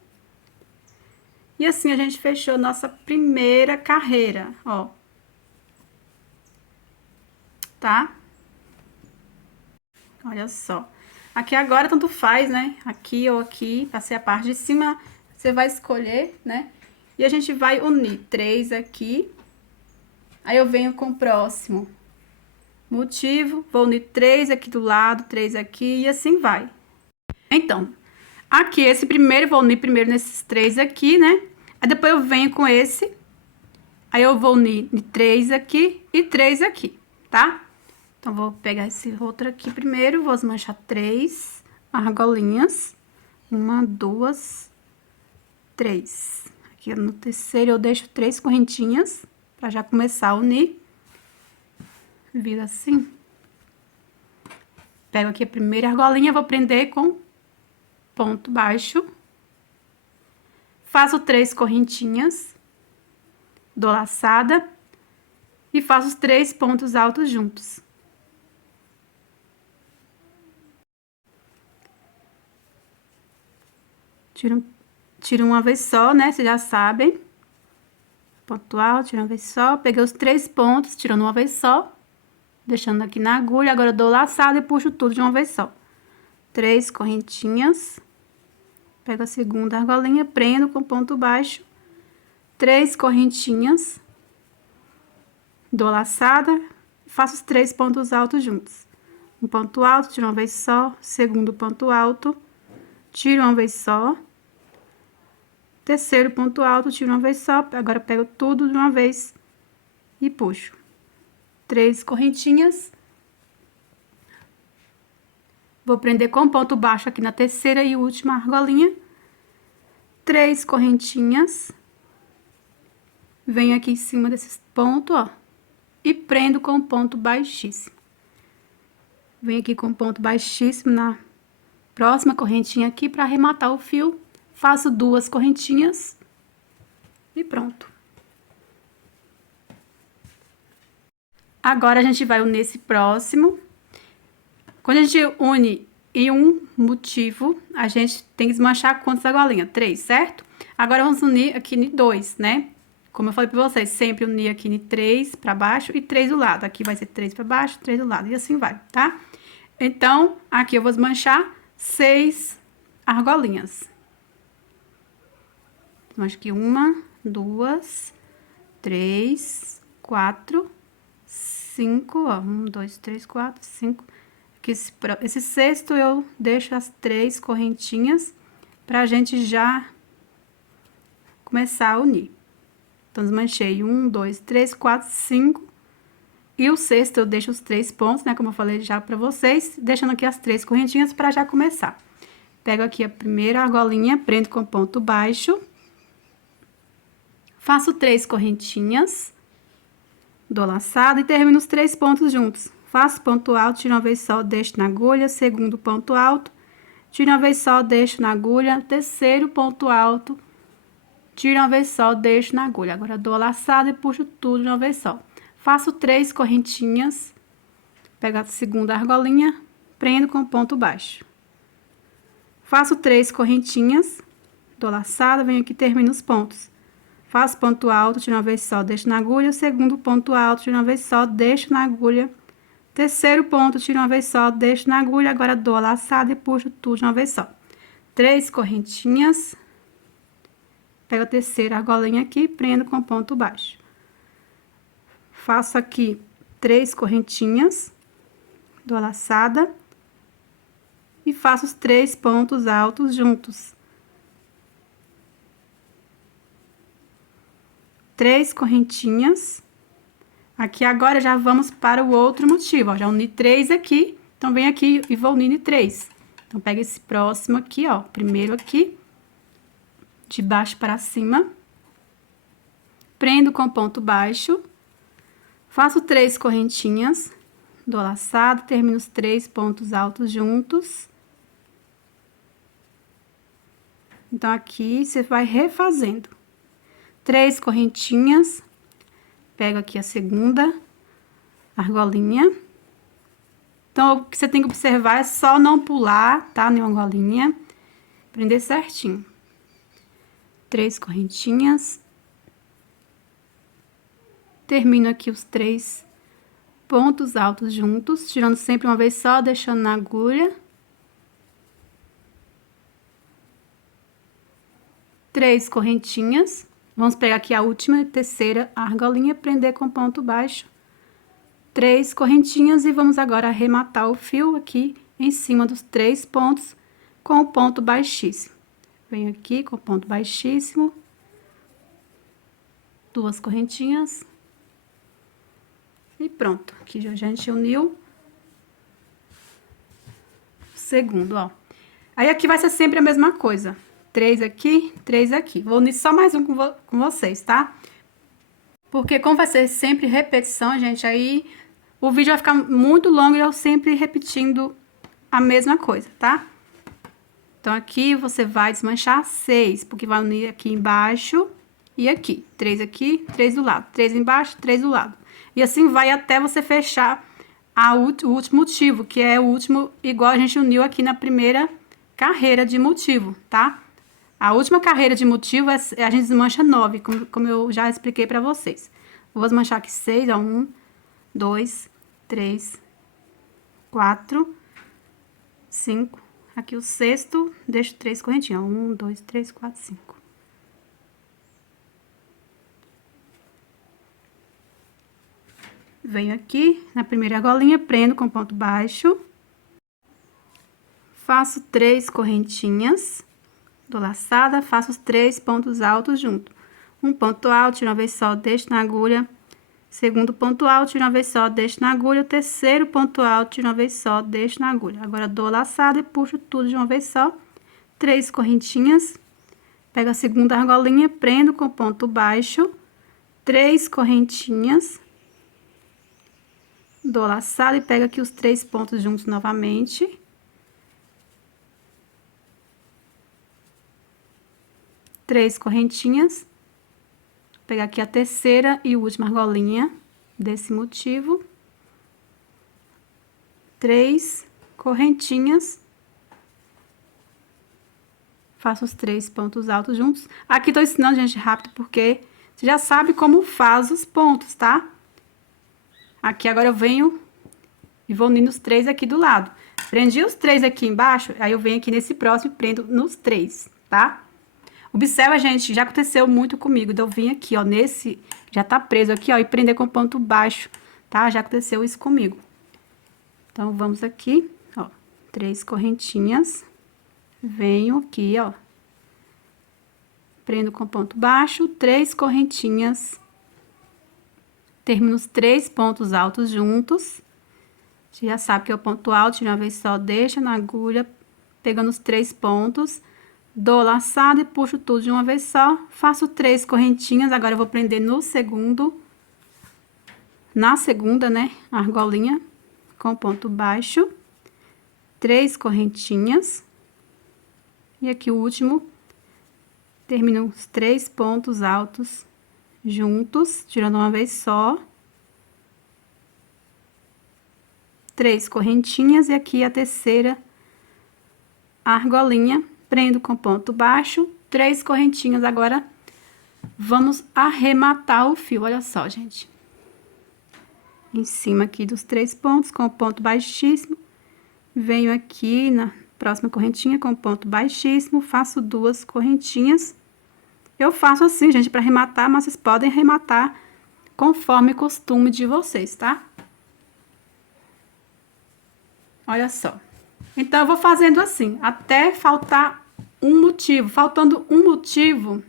E assim a gente fechou nossa primeira carreira, ó. Tá? Olha só. Aqui agora tanto faz, né? Aqui ou aqui, passei a parte de cima, você vai escolher, né? E a gente vai unir 3 aqui. Aí eu venho com o próximo motivo, vou unir 3 aqui do lado, 3 aqui e assim vai. Então, aqui esse primeiro, vou unir primeiro nesses 3 aqui, né? Aí depois eu venho com esse, aí eu vou unir 3 aqui e 3 aqui, tá? Então, vou pegar esse outro aqui primeiro, vou desmanchar 3 argolinhas. 1, 2, 3. Aqui no terceiro eu deixo 3 correntinhas, pra já começar a unir. Vira assim. Pego aqui a primeira argolinha, vou prender com ponto baixo. Faço 3 correntinhas, dou laçada e faço os 3 pontos altos juntos. Tiro uma vez só, né? Vocês já sabem. Ponto alto, tiro uma vez só. Peguei os 3 pontos, tirando uma vez só. Deixando aqui na agulha. Agora, eu dou laçada e puxo tudo de uma vez só. 3 correntinhas. Pego a segunda argolinha, prendo com ponto baixo. 3 correntinhas. Dou laçada. Faço os 3 pontos altos juntos. Um ponto alto, tiro uma vez só. Segundo ponto alto, tiro uma vez só. Terceiro ponto alto, tiro uma vez só. Agora, pego tudo de uma vez e puxo. 3 correntinhas. Vou prender com ponto baixo aqui na terceira e última argolinha. 3 correntinhas. Venho aqui em cima desses pontos, ó. E prendo com ponto baixíssimo. Venho aqui com ponto baixíssimo na próxima correntinha aqui para arrematar o fio. Faço 2 correntinhas e pronto. Agora, a gente vai unir esse próximo. Quando a gente une e um motivo, a gente tem que desmanchar quantas argolinhas? 3, certo? Agora, vamos unir aqui em 2, né? Como eu falei pra vocês, sempre unir aqui em 3 pra baixo e 3 do lado. Aqui vai ser 3 pra baixo, 3 do lado, e assim vai, tá? Então, aqui eu vou desmanchar 6 argolinhas. Desmancho aqui 1, 2, 3, 4, 5, ó. 1, 2, 3, 4, 5. Aqui esse sexto eu deixo as 3 correntinhas pra gente já começar a unir. Então, desmanchei 1, 2, 3, 4, 5. E o sexto eu deixo os 3 pontos, né? Como eu falei já pra vocês, deixando aqui as 3 correntinhas pra já começar. Pego aqui a primeira argolinha, prendo com ponto baixo. Faço 3 correntinhas, dou laçado e termino os 3 pontos juntos. Faço ponto alto, tiro uma vez só, deixo na agulha, segundo ponto alto, tiro uma vez só, deixo na agulha, terceiro ponto alto, tiro uma vez só, deixo na agulha. Agora, dou a laçada e puxo tudo de uma vez só. Faço 3 correntinhas, pego a segunda argolinha, prendo com ponto baixo. Faço 3 correntinhas, dou laçada, venho aqui e termino os pontos. Faço ponto alto, tiro uma vez só, deixo na agulha, segundo ponto alto, tiro uma vez só, deixo na agulha. Terceiro ponto, tiro uma vez só, deixo na agulha, agora dou a laçada e puxo tudo de uma vez só. 3 correntinhas. Pego a terceira argolinha aqui, prendo com ponto baixo. Faço aqui 3 correntinhas, dou a laçada e faço os 3 pontos altos juntos. 3 correntinhas. Aqui agora já vamos para o outro motivo, ó. Já uni 3 aqui, então vem aqui e vou unir 3. Então, pega esse próximo aqui, ó, primeiro aqui, de baixo para cima. Prendo com ponto baixo. Faço 3 correntinhas, dou laçado, termino os 3 pontos altos juntos. Então, aqui você vai refazendo. 3 correntinhas, pego aqui a segunda argolinha. Então, o que você tem que observar é só não pular, tá? Nenhuma argolinha, prender certinho. 3 correntinhas. Termino aqui os 3 pontos altos juntos, tirando sempre uma vez só, deixando na agulha. 3 correntinhas. Vamos pegar aqui a última e terceira argolinha, prender com ponto baixo. 3 correntinhas e vamos agora arrematar o fio aqui em cima dos 3 pontos com o ponto baixíssimo. Venho aqui com o ponto baixíssimo. 2 correntinhas. E pronto. Aqui já a gente uniu o segundo, ó. Aí, aqui vai ser sempre a mesma coisa. 3 aqui, 3 aqui. Vou unir só mais um com vocês, tá? Porque como vai ser sempre repetição, gente, aí o vídeo vai ficar muito longo e eu sempre repetindo a mesma coisa, tá? Então, aqui você vai desmanchar 6, porque vai unir aqui embaixo e aqui. 3 aqui, 3 do lado. 3 embaixo, 3 do lado. E assim vai até você fechar o último motivo, que é o último, igual a gente uniu aqui na primeira carreira de motivo, tá? A última carreira de motivo, a gente desmancha 9, como eu já expliquei pra vocês. Vou desmanchar aqui 6, ó, 1, 2, 3, 4, 5. Aqui o sexto, deixo 3 correntinhas, ó, 1, 2, 3, 4, 5. Venho aqui na primeira argolinha, prendo com ponto baixo. Faço 3 correntinhas. Dou laçada, faço os 3 pontos altos junto. Um ponto alto, tiro uma vez só, deixo na agulha. Segundo ponto alto, tiro uma vez só, deixo na agulha. O terceiro ponto alto, tiro uma vez só, deixo na agulha. Agora, dou laçada e puxo tudo de uma vez só. 3 correntinhas. Pego a segunda argolinha, prendo com ponto baixo. 3 correntinhas. Dou laçada e pego aqui os 3 pontos juntos novamente. 3 correntinhas. Vou pegar aqui a terceira e última argolinha desse motivo. 3 correntinhas. faço os 3 pontos altos juntos. Aqui tô ensinando, gente, rápido, porque você já sabe como faz os pontos, tá? Aqui agora eu venho e vou unir os 3 aqui do lado. Prendi os 3 aqui embaixo, aí eu venho aqui nesse próximo e prendo nos 3, tá? Observa, gente, já aconteceu muito comigo. Eu vim aqui, ó, nesse, já tá preso aqui, ó, e prender com ponto baixo, tá? Já aconteceu isso comigo. Então, vamos aqui, ó, 3 correntinhas. Venho aqui, ó. Prendo com ponto baixo, 3 correntinhas. Termino os 3 pontos altos juntos. Você já sabe que é o ponto alto, de uma vez só, deixa na agulha, pegando os 3 pontos. Dou laçado e puxo tudo de uma vez só. Faço 3 correntinhas. Agora eu vou prender no segundo. Na segunda, né? Argolinha com ponto baixo. 3 correntinhas. E aqui o último. Termino os 3 pontos altos juntos, tirando uma vez só. 3 correntinhas. E aqui a terceira argolinha. Prendo com ponto baixo, 3 correntinhas. Agora, vamos arrematar o fio, olha só, gente. Em cima aqui dos 3 pontos, com ponto baixíssimo. Venho aqui na próxima correntinha com ponto baixíssimo, faço 2 correntinhas. Eu faço assim, gente, para arrematar, mas vocês podem arrematar conforme o costume de vocês, tá? Olha só. Então, eu vou fazendo assim, até faltar um motivo. Faltando um motivo,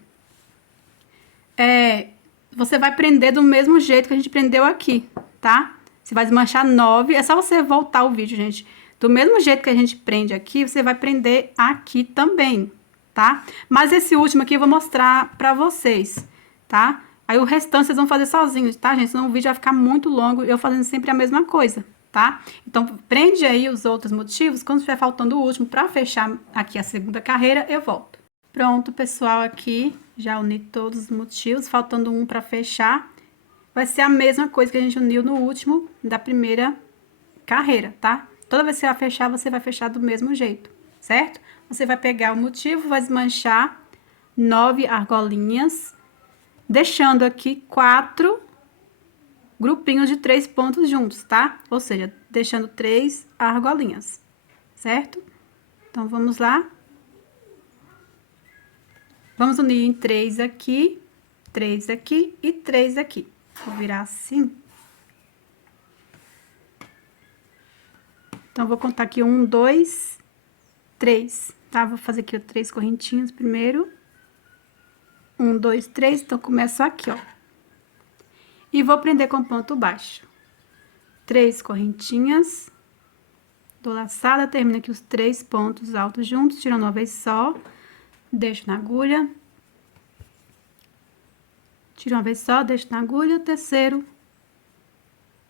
você vai prender do mesmo jeito que a gente prendeu aqui, tá? Você vai desmanchar 9, é só você voltar o vídeo, gente. Do mesmo jeito que a gente prende aqui, você vai prender aqui também, tá? Mas esse último aqui eu vou mostrar pra vocês, tá? Aí o restante vocês vão fazer sozinhos, tá, gente? Senão o vídeo vai ficar muito longo, eu fazendo sempre a mesma coisa, tá? Então, prende aí os outros motivos, quando estiver faltando o último, pra fechar aqui a segunda carreira, eu volto. Pronto, pessoal, aqui já uni todos os motivos, faltando um pra fechar. Vai ser a mesma coisa que a gente uniu no último da primeira carreira, tá? Toda vez que você vai fechar, você vai fechar do mesmo jeito, certo? Você vai pegar o motivo, vai desmanchar 9 argolinhas, deixando aqui 4 grupinhos de 3 pontos juntos, tá? Ou seja, deixando 3 argolinhas, certo? Então, vamos lá. Vamos unir em 3 aqui e 3 aqui. Vou virar assim. Então, vou contar aqui 1, 2, 3, tá? Vou fazer aqui 3 correntinhas primeiro. 1, 2, 3, então, começo aqui, ó. E vou prender com ponto baixo. 3 correntinhas. Dou laçada, termino aqui os 3 pontos altos juntos, tirando uma vez só. Deixo na agulha. Tiro uma vez só, deixo na agulha. Terceiro.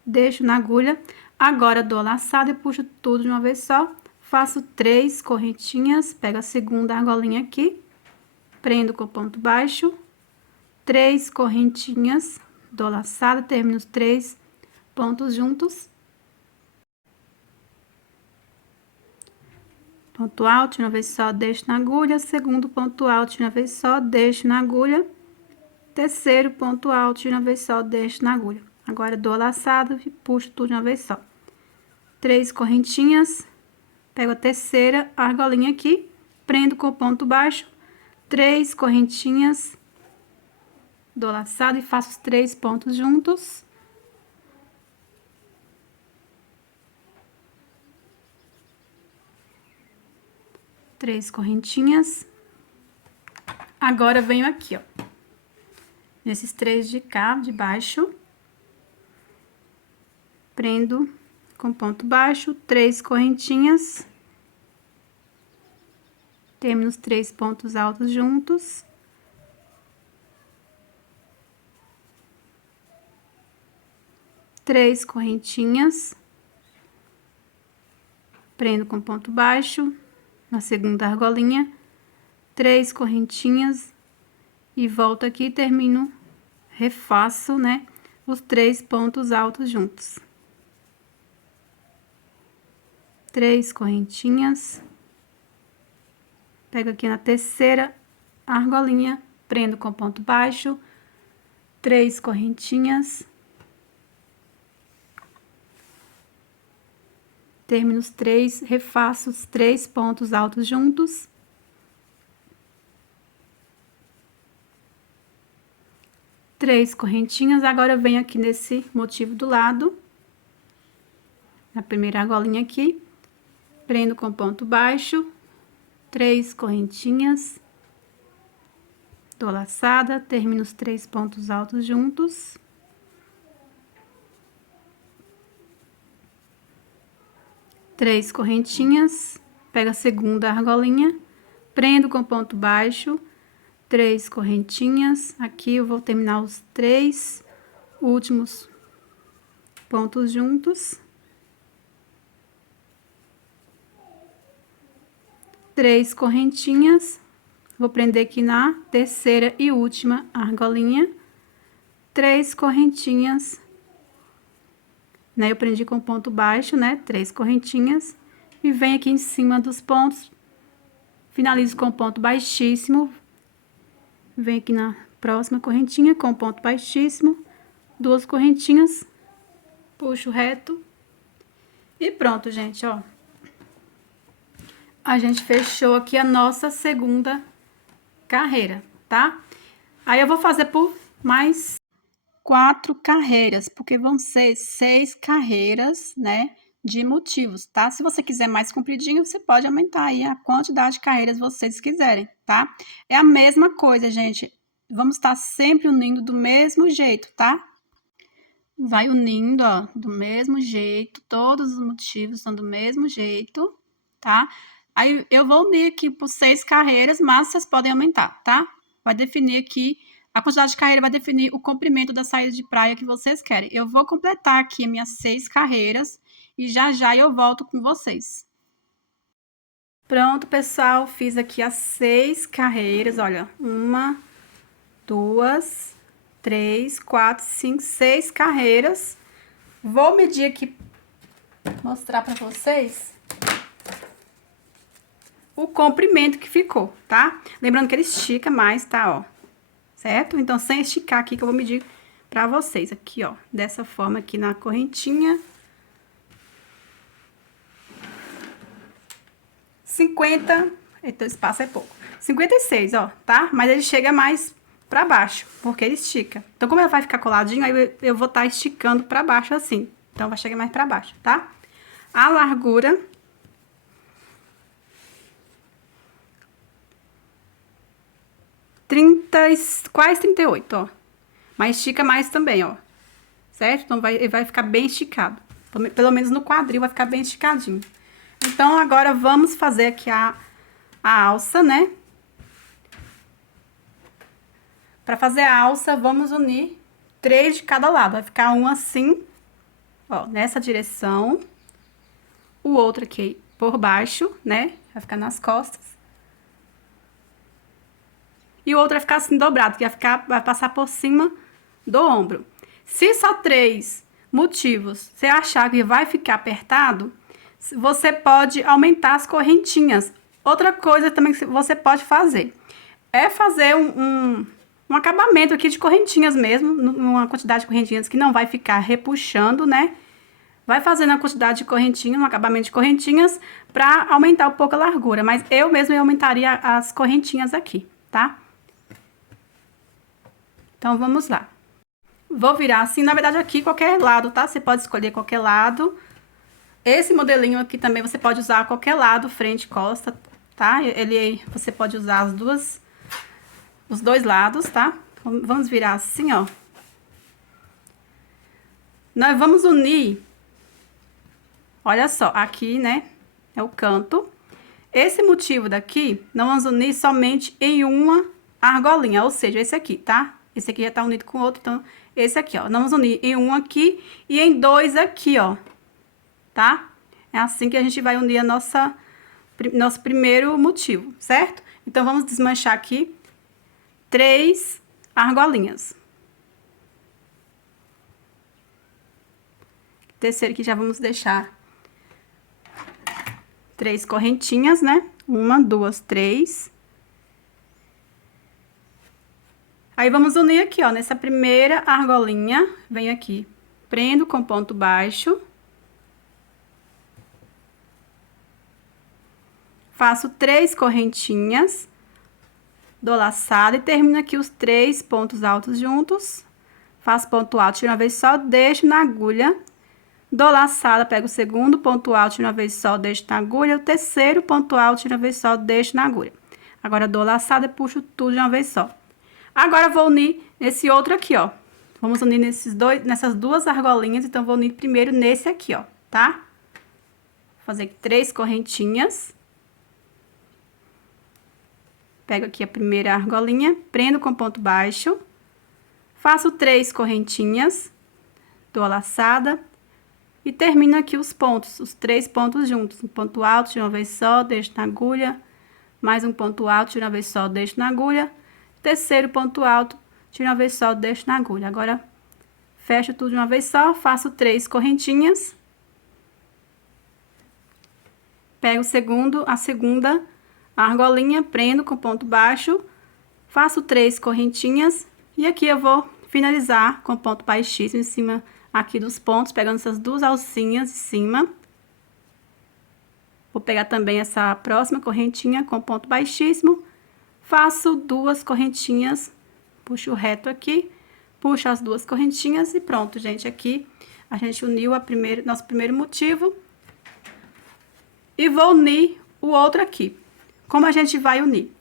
Deixo na agulha. Agora, dou a laçada e puxo tudo de uma vez só. Faço 3 correntinhas, pego a segunda argolinha aqui. Prendo com ponto baixo. 3 correntinhas. Dou laçada, termino os 3 pontos juntos. Ponto alto, de uma vez só, deixo na agulha. Segundo ponto alto, de uma vez só, deixo na agulha. Terceiro ponto alto, de uma vez só, deixo na agulha. Agora, dou a laçada e puxo tudo de uma vez só. 3 correntinhas. Pego a terceira argolinha aqui. Prendo com ponto baixo. 3 correntinhas. Dou laçada e faço os 3 pontos juntos. Três correntinhas. Agora, venho aqui, ó. Nesses 3 de cá, de baixo. Prendo com ponto baixo, 3 correntinhas. Termino os 3 pontos altos juntos. Três correntinhas. Prendo com ponto baixo, na segunda argolinha. 3 correntinhas. E volto aqui e termino, refaço, né, os 3 pontos altos juntos. 3 correntinhas. Pego aqui na terceira argolinha, prendo com ponto baixo, 3 correntinhas. Termino os 3, refaço os 3 pontos altos juntos. Três correntinhas, agora eu venho aqui nesse motivo do lado, na primeira argolinha aqui, prendo com ponto baixo, 3 correntinhas, dou laçada, termino os 3 pontos altos juntos. Três correntinhas, pego a segunda argolinha, prendo com ponto baixo, 3 correntinhas, aqui eu vou terminar os 3 últimos pontos juntos. 3 correntinhas, vou prender aqui na terceira e última argolinha, 3 correntinhas, né? Eu prendi com ponto baixo, né? 3 correntinhas, e venho aqui em cima dos pontos, finalizo com ponto baixíssimo, venho aqui na próxima correntinha com ponto baixíssimo, 2 correntinhas, puxo reto, e pronto, gente, ó. A gente fechou aqui a nossa segunda carreira, tá? Aí eu vou fazer por mais 4 carreiras, porque vão ser 6 carreiras, né, de motivos, tá? Se você quiser mais compridinho, você pode aumentar aí a quantidade de carreiras vocês quiserem, tá? É a mesma coisa, gente. Vamos estar sempre unindo do mesmo jeito, tá? Vai unindo, ó, do mesmo jeito, todos os motivos são do mesmo jeito, tá? Aí, eu vou unir aqui por 6 carreiras, mas vocês podem aumentar, tá? Vai definir aqui, a quantidade de carreira vai definir o comprimento da saída de praia que vocês querem. Eu vou completar aqui as minhas 6 carreiras e já já eu volto com vocês. Pronto, pessoal, fiz aqui as 6 carreiras, olha, 1, 2, 3, 4, 5, 6 carreiras. Vou medir aqui, mostrar pra vocês o comprimento que ficou, tá? Lembrando que ele estica mais, tá, ó, certo? Então, sem esticar aqui, que eu vou medir pra vocês, aqui, ó, dessa forma aqui na correntinha. 50, então, espaço é pouco. 56, ó, tá? Mas ele chega mais pra baixo, porque ele estica. Então, como ele vai ficar coladinho, aí eu vou estar esticando pra baixo assim. Então, vai chegar mais pra baixo, tá? A largura... quase 38, ó. Mas estica mais também, ó. Certo? Então, ele vai ficar bem esticado. Pelo menos no quadril vai ficar bem esticadinho. Então, agora vamos fazer aqui a alça, né? Pra fazer a alça, vamos unir 3 de cada lado. Vai ficar um assim, ó, nessa direção. O outro aqui por baixo, né? Vai ficar nas costas. E o outro vai ficar assim dobrado, que vai passar por cima do ombro. Se só 3 motivos você achar que vai ficar apertado, você pode aumentar as correntinhas. Outra coisa também que você pode fazer é fazer um acabamento aqui de correntinhas mesmo, numa quantidade de correntinhas que não vai ficar repuxando, né? Vai fazendo a quantidade de correntinhas, um acabamento de correntinhas, pra aumentar um pouco a largura. Mas eu mesma aumentaria as correntinhas aqui, tá? Então, vamos lá. Vou virar assim, na verdade, aqui qualquer lado, tá? Você pode escolher qualquer lado. Esse modelinho aqui também você pode usar qualquer lado, frente e costa, tá? Você pode usar os dois lados, tá? Vamos virar assim, ó. Nós vamos unir, olha só, aqui, né, é o canto. Esse motivo daqui, nós vamos unir somente em uma argolinha, ou seja, esse aqui, tá? Esse aqui já tá unido com o outro, então, esse aqui, ó. Nós vamos unir em um aqui e em 2 aqui, ó. Tá? É assim que a gente vai unir a nosso primeiro motivo, certo? Então, vamos desmanchar aqui 3 argolinhas. Terceiro aqui já vamos deixar 3 correntinhas, né? 1, 2, 3. Aí, vamos unir aqui, ó, nessa primeira argolinha, venho aqui, prendo com ponto baixo. Faço 3 correntinhas, dou laçada e termino aqui os 3 pontos altos juntos. Faço ponto alto, tiro uma vez só, deixo na agulha. Dou laçada, pego o segundo ponto alto, tiro uma vez só, deixo na agulha. O terceiro ponto alto, tiro uma vez só, deixo na agulha. Agora, dou laçada e puxo tudo de uma vez só. Agora, vou unir nesse outro aqui, ó. Vamos unir nessas duas argolinhas, então, vou unir primeiro nesse aqui, ó, tá? Vou fazer aqui 3 correntinhas. Pego aqui a primeira argolinha, prendo com ponto baixo. Faço 3 correntinhas, dou a laçada e termino aqui os pontos, os 3 pontos juntos. Um ponto alto de uma vez só, deixo na agulha. Mais um ponto alto de uma vez só, deixo na agulha. Terceiro ponto alto de uma vez só, deixo na agulha. Agora, fecho tudo de uma vez só, faço 3 correntinhas. Pego a segunda argolinha, prendo com ponto baixo. Faço 3 correntinhas. E aqui eu vou finalizar com ponto baixíssimo em cima aqui dos pontos, pegando essas duas alcinhas em cima. Vou pegar também essa próxima correntinha com ponto baixíssimo. Faço 2 correntinhas, puxo reto aqui, puxo as 2 correntinhas e pronto, gente. Aqui a gente uniu nosso primeiro motivo. E vou unir o outro aqui. Como a gente vai unir?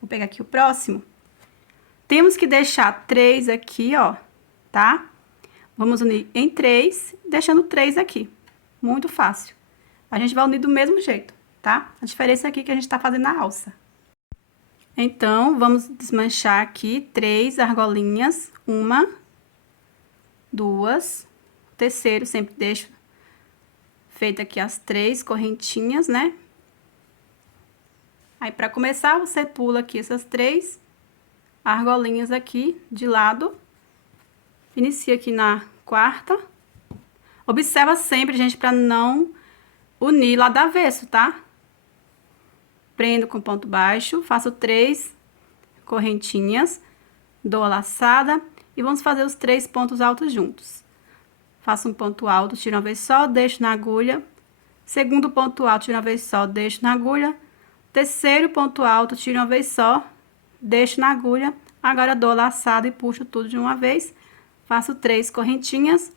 Vou pegar aqui o próximo. Temos que deixar 3 aqui, ó, tá? Vamos unir em 3, deixando 3 aqui. Muito fácil. A gente vai unir do mesmo jeito, tá? A diferença aqui é que a gente tá fazendo a alça. Então, vamos desmanchar aqui 3 argolinhas. 1, 2. Terceiro, sempre deixo feito aqui as 3 correntinhas, né? Aí, pra começar, você pula aqui essas 3 argolinhas aqui de lado. Inicia aqui na quarta. Observa sempre, gente, pra não unir lá do avesso, tá? Prendo com ponto baixo, faço 3 correntinhas, dou a laçada e vamos fazer os 3 pontos altos juntos. Faço um ponto alto, tiro uma vez só, deixo na agulha. Segundo ponto alto, tiro uma vez só, deixo na agulha. Terceiro ponto alto, tiro uma vez só, deixo na agulha. Agora, dou a laçada e puxo tudo de uma vez. Faço 3 correntinhas,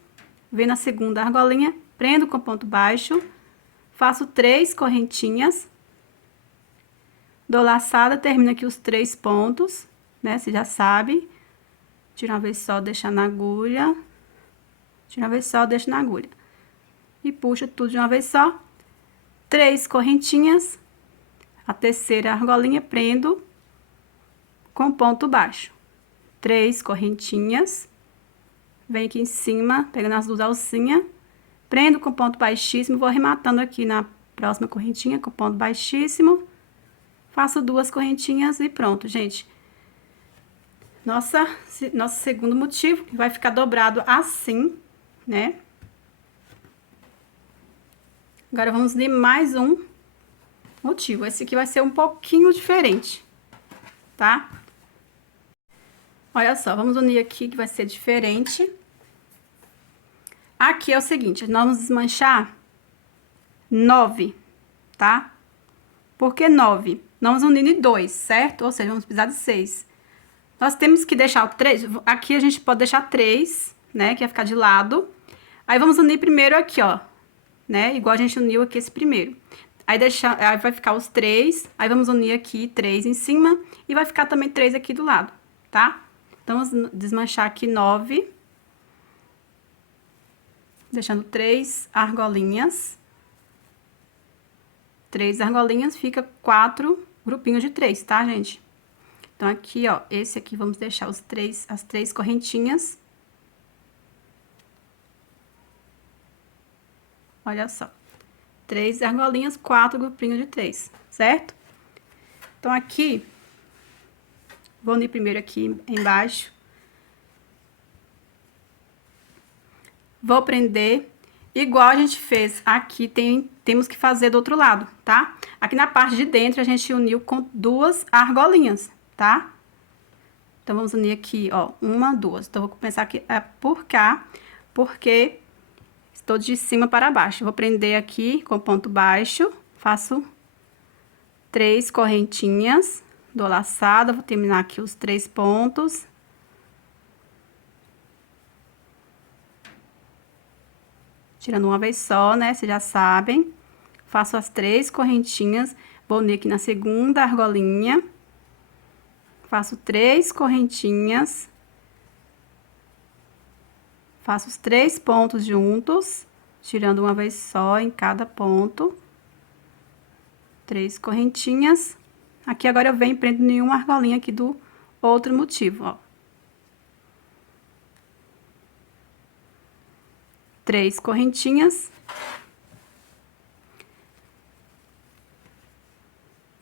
venho na segunda argolinha, prendo com ponto baixo. Faço 3 correntinhas. Dou laçada, termino aqui os 3 pontos, né? Você já sabe. Tiro uma vez só, deixa na agulha. Tiro uma vez só, deixo na agulha. E puxo tudo de uma vez só. 3 correntinhas. A terceira argolinha, prendo com ponto baixo. 3 correntinhas. Venho aqui em cima, pegando as 2 alcinhas. Prendo com ponto baixíssimo, vou arrematando aqui na próxima correntinha com ponto baixíssimo. Faço 2 correntinhas e pronto, gente. Nosso segundo motivo vai ficar dobrado assim, né? Agora, vamos unir mais um motivo. Esse aqui vai ser um pouquinho diferente, tá? Olha só, vamos unir aqui que vai ser diferente. Aqui é o seguinte, nós vamos desmanchar 9, tá? Por que 9? Nós vamos unir em 2, certo? Ou seja, vamos precisar de 6. Nós temos que deixar o 3, aqui a gente pode deixar 3, né? Que vai ficar de lado. Aí, vamos unir primeiro aqui, ó, né? Igual a gente uniu aqui esse primeiro. Aí, aí vai ficar os 3, aí vamos unir aqui 3 em cima e vai ficar também 3 aqui do lado, tá? Então, vamos desmanchar aqui 9. Deixando 3 argolinhas. 3 argolinhas, fica 4 grupinhos de 3, tá, gente? Então, aqui, ó, esse aqui, vamos deixar as 3 correntinhas. Olha só. 3 argolinhas, 4 grupinhos de 3, certo? Então, aqui, vou unir primeiro aqui embaixo. Vou prender igual a gente fez aqui, temos que fazer do outro lado, tá? Aqui na parte de dentro, a gente uniu com 2 argolinhas, tá? Então, vamos unir aqui, ó, 1, 2. Então, vou começar aqui por cá, porque estou de cima para baixo. Vou prender aqui com ponto baixo, faço 3 correntinhas, dou laçada, vou terminar aqui os 3 pontos. Tirando uma vez só, né? Vocês já sabem. Faço as 3 correntinhas, vou unir aqui na segunda argolinha. Faço 3 correntinhas. Faço os 3 pontos juntos, tirando uma vez só em cada ponto. 3 correntinhas. Aqui agora eu venho e prendo nenhuma argolinha aqui do outro motivo, ó. 3 correntinhas.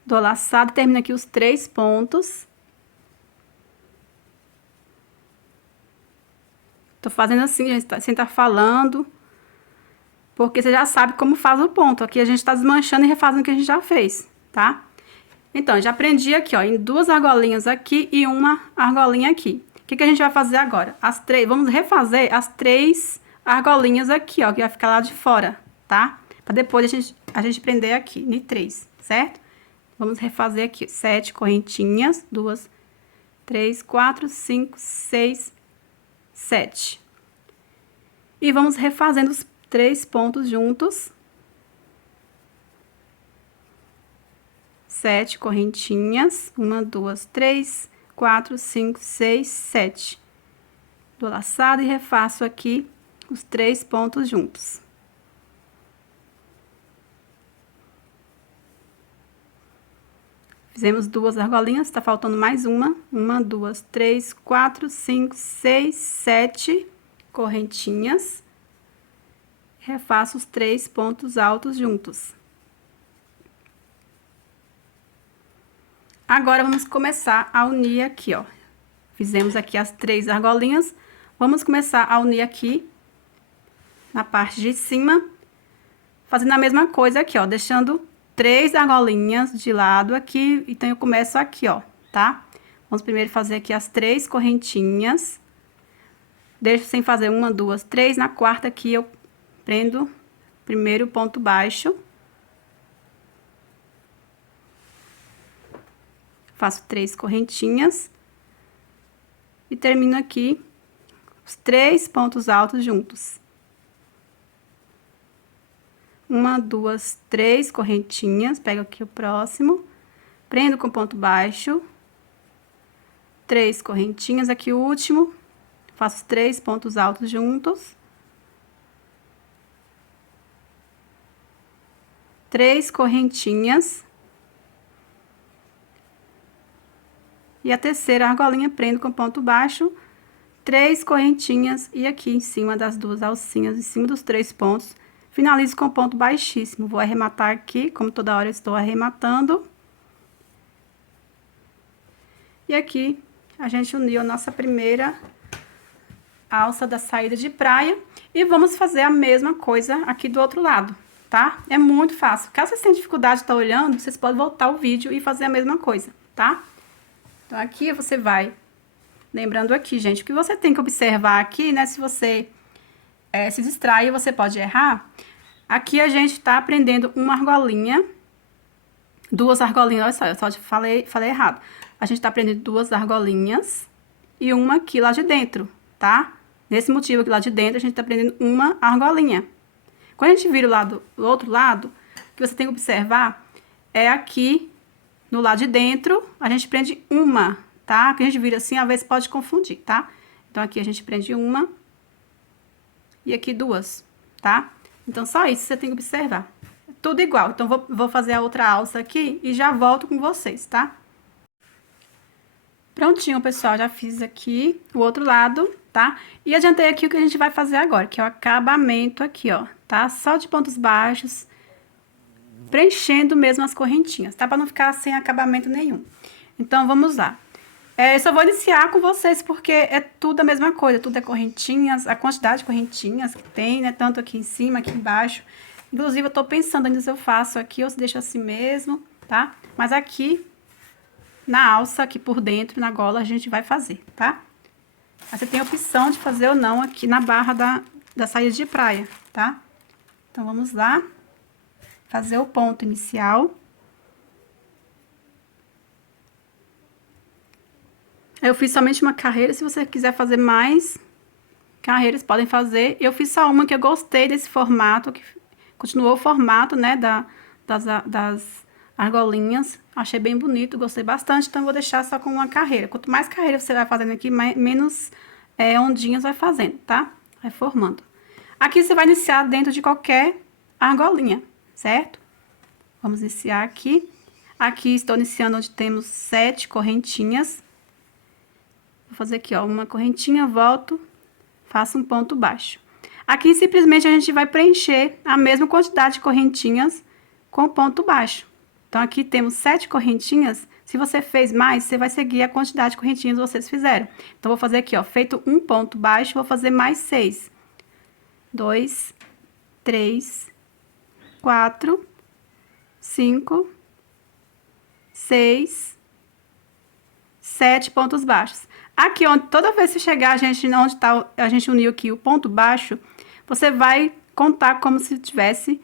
Dou laçado, termino aqui os 3 pontos. Tô fazendo assim, gente, sem tá falando, porque você já sabe como faz o ponto. Aqui a gente tá desmanchando e refazendo o que a gente já fez, tá? Então, já prendi aqui, ó, em 2 argolinhas aqui e uma argolinha aqui. O que que a gente vai fazer agora? Vamos refazer as 3 argolinhas aqui, ó, que vai ficar lá de fora, tá? Pra depois a gente prender aqui, em 3, certo? Vamos refazer aqui, 7 correntinhas, 2, 3, 4, 5, 6, 7. E vamos refazendo os 3 pontos juntos. 7 correntinhas, 1, 2, 3, 4, 5, 6, 7. Dou laçada e refaço aqui os 3 pontos juntos. Fizemos 2 argolinhas, tá faltando mais uma. 1, 2, 3, 4, 5, 6, 7 correntinhas. Refaço os 3 pontos altos juntos. Agora, vamos começar a unir aqui, ó. Fizemos aqui as 3 argolinhas. Vamos começar a unir aqui na parte de cima, fazendo a mesma coisa aqui, ó, deixando 3 argolinhas de lado aqui, então eu começo aqui, ó, tá? Vamos primeiro fazer aqui as 3 correntinhas. Deixo sem fazer 1, 2, 3. Na quarta aqui eu prendo primeiro ponto baixo. Faço 3 correntinhas. E termino aqui os 3 pontos altos juntos. 1, 2, 3 correntinhas, pego aqui o próximo, prendo com ponto baixo, 3 correntinhas, aqui o último, faço 3 pontos altos juntos, 3 correntinhas, e a terceira argolinha prendo com ponto baixo, 3 correntinhas, e aqui em cima das 2 alcinhas, em cima dos 3 pontos, finalizo com ponto baixíssimo. Vou arrematar aqui, como toda hora eu estou arrematando. E aqui, a gente uniu a nossa primeira alça da saída de praia. E vamos fazer a mesma coisa aqui do outro lado, tá? É muito fácil. Caso vocês tenham dificuldade de estar olhando, vocês podem voltar o vídeo e fazer a mesma coisa, tá? Então, aqui você vai... Lembrando aqui, gente, o que você tem que observar aqui, né? Se você... se distrai, você pode errar. Aqui a gente tá prendendo uma argolinha, 2 argolinhas, olha só, eu só falei errado. A gente tá prendendo 2 argolinhas e uma aqui lá de dentro, tá? Nesse motivo aqui lá de dentro, a gente tá prendendo uma argolinha. Quando a gente vira o outro lado, o que você tem que observar é aqui, no lado de dentro, a gente prende uma, tá? Que a gente vira assim, às vezes pode confundir, tá? Então, aqui a gente prende uma e aqui 2, tá? Então, só isso você tem que observar. Tudo igual. Então, vou fazer a outra alça aqui e já volto com vocês, tá? Prontinho, pessoal. Já fiz aqui o outro lado, tá? E adiantei aqui o que a gente vai fazer agora, que é o acabamento aqui, ó, tá? Só de pontos baixos, preenchendo mesmo as correntinhas, tá? Pra não ficar sem acabamento nenhum. Então, vamos lá. Eu só vou iniciar com vocês porque é tudo a mesma coisa, tudo é correntinhas, a quantidade de correntinhas que tem, né? Tanto aqui em cima, aqui embaixo. Inclusive, eu tô pensando ainda se eu faço aqui ou se deixo assim mesmo, tá? Mas aqui, na alça, aqui por dentro, na gola, a gente vai fazer, tá? Aí você tem a opção de fazer ou não aqui na barra da saída de praia, tá? Então, vamos lá. Fazer o ponto inicial. Eu fiz somente uma carreira, se você quiser fazer mais carreiras, podem fazer. Eu fiz só uma que eu gostei desse formato, que continuou o formato, né, das argolinhas. Achei bem bonito, gostei bastante, então eu vou deixar só com uma carreira. Quanto mais carreira você vai fazendo aqui, menos ondinhas vai fazendo, tá? Vai formando. Aqui você vai iniciar dentro de qualquer argolinha, certo? Vamos iniciar aqui. Aqui estou iniciando onde temos 7 correntinhas. Vou fazer aqui, ó, uma correntinha, volto, faço um ponto baixo. Aqui, simplesmente, a gente vai preencher a mesma quantidade de correntinhas com ponto baixo. Então, aqui temos 7 correntinhas. Se você fez mais, você vai seguir a quantidade de correntinhas que vocês fizeram. Então, vou fazer aqui, ó, feito um ponto baixo, vou fazer mais 6. 2, 3, 4, 5, 6, 7 pontos baixos. Aqui, onde toda vez que chegar onde tá, a gente uniu aqui o ponto baixo, você vai contar como se tivesse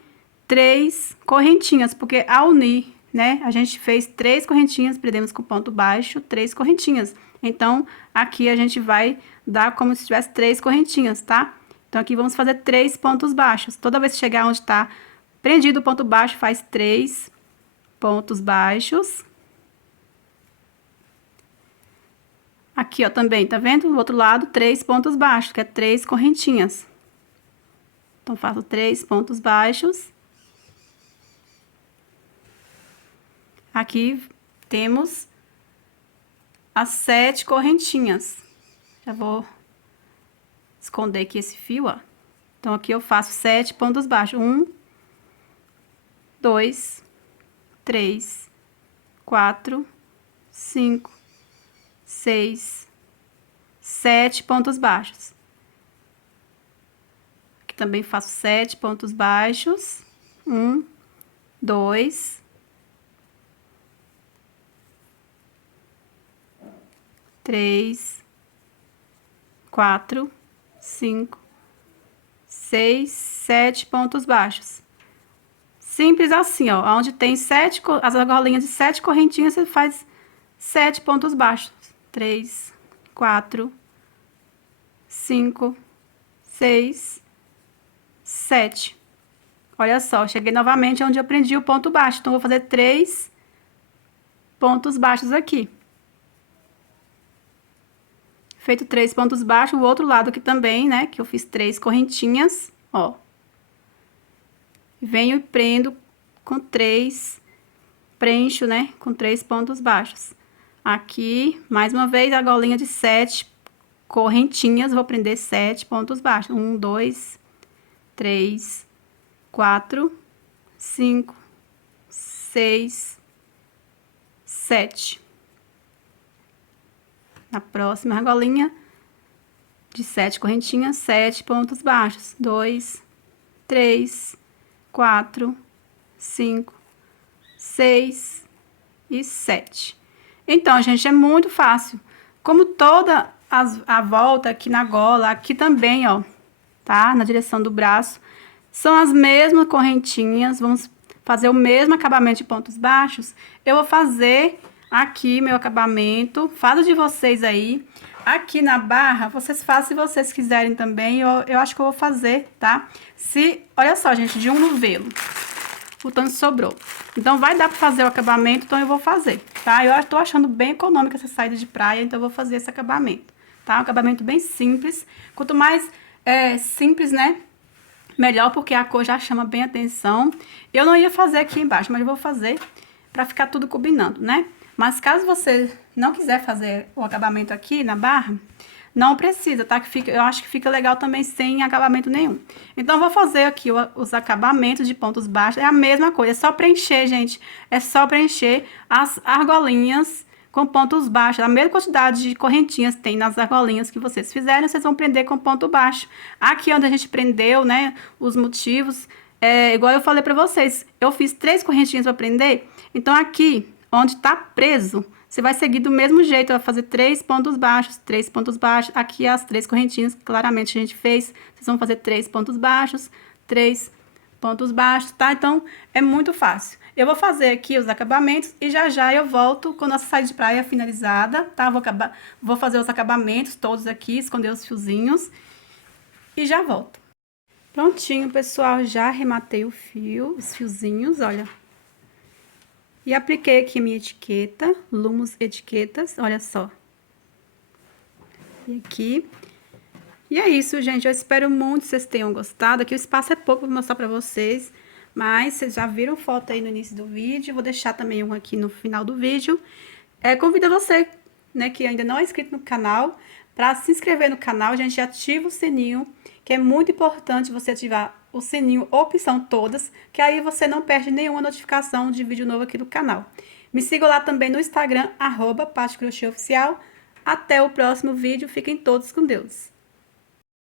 3 correntinhas, porque ao unir, né, a gente fez 3 correntinhas, prendemos com ponto baixo, 3 correntinhas. Então, aqui a gente vai dar como se tivesse 3 correntinhas, tá? Então, aqui vamos fazer 3 pontos baixos. Toda vez que chegar onde tá prendido o ponto baixo, faz 3 pontos baixos. Aqui, ó, também, tá vendo? Do outro lado, 3 pontos baixos, que é 3 correntinhas. Então, faço 3 pontos baixos. Aqui, temos as 7 correntinhas. Já vou esconder aqui esse fio, ó. Então, aqui eu faço 7 pontos baixos. 1, 2, 3, 4, 5, 6, 7 pontos baixos. Aqui também faço 7 pontos baixos. 1, 2, 3, 4, 5, 6, 7 pontos baixos. Simples assim, ó. Onde tem as argolinhas de 7 correntinhas, você faz 7 pontos baixos. 3, 4, 5, 6, 7. Olha só, cheguei novamente onde eu prendi o ponto baixo. Então, vou fazer 3 pontos baixos aqui. Feito 3 pontos baixos, o outro lado aqui também, né? Que eu fiz 3 correntinhas, ó. Venho e prendo com 3, preencho, né? Com 3 pontos baixos. Aqui, mais uma vez, a argolinha de 7 correntinhas, vou prender 7 pontos baixos. 1, 2, 3, 4, 5, 6, 7. Na próxima argolinha de 7 correntinhas, 7 pontos baixos. 2, 3, 4, 5, 6 e 7. Então, gente, é muito fácil. Como toda a volta aqui na gola, aqui também, ó, tá? Na direção do braço, são as mesmas correntinhas. Vamos fazer o mesmo acabamento de pontos baixos. Eu vou fazer aqui meu acabamento. Falo de vocês aí. Aqui na barra, vocês fazem se vocês quiserem também. Eu acho que eu vou fazer, tá? Olha só, gente, de um novelo. O tanto sobrou. Então, vai dar pra fazer o acabamento, então eu vou fazer, tá? Eu tô achando bem econômica essa saída de praia, então eu vou fazer esse acabamento, tá? Um acabamento bem simples. Quanto mais simples, né? Melhor, porque a cor já chama bem atenção. Eu não ia fazer aqui embaixo, mas eu vou fazer pra ficar tudo combinando, né? Mas caso você não quiser fazer o acabamento aqui na barra, não precisa, tá? Eu acho que fica legal também sem acabamento nenhum. Então, eu vou fazer aqui os acabamentos de pontos baixos. É a mesma coisa, é só preencher, gente. É só preencher as argolinhas com pontos baixos. A mesma quantidade de correntinhas tem nas argolinhas que vocês fizerem, vocês vão prender com ponto baixo. Aqui onde a gente prendeu, né, os motivos, igual eu falei pra vocês, eu fiz 3 correntinhas pra prender, então aqui onde tá preso, você vai seguir do mesmo jeito, vai fazer 3 pontos baixos, 3 pontos baixos, aqui as 3 correntinhas, claramente a gente fez, vocês vão fazer 3 pontos baixos, 3 pontos baixos, tá? Então, é muito fácil. Eu vou fazer aqui os acabamentos e já eu volto com a nossa saia de praia finalizada, tá? Vou fazer os acabamentos todos aqui, esconder os fiozinhos e já volto. Prontinho, pessoal, já arrematei o fio, os fiozinhos, olha. E apliquei aqui a minha etiqueta, Lumos Etiquetas, olha só. E aqui. E é isso, gente, eu espero muito que vocês tenham gostado. Aqui o espaço é pouco para mostrar para vocês, mas vocês já viram foto aí no início do vídeo. Vou deixar também um aqui no final do vídeo. Convido você, né, que ainda não é inscrito no canal, para se inscrever no canal. Gente, ativa o sininho, que é muito importante você ativar o sininho, opção todas, que aí você não perde nenhuma notificação de vídeo novo aqui do canal. Me sigam lá também no Instagram, @PatiCrochêOficial. Até o próximo vídeo, fiquem todos com Deus.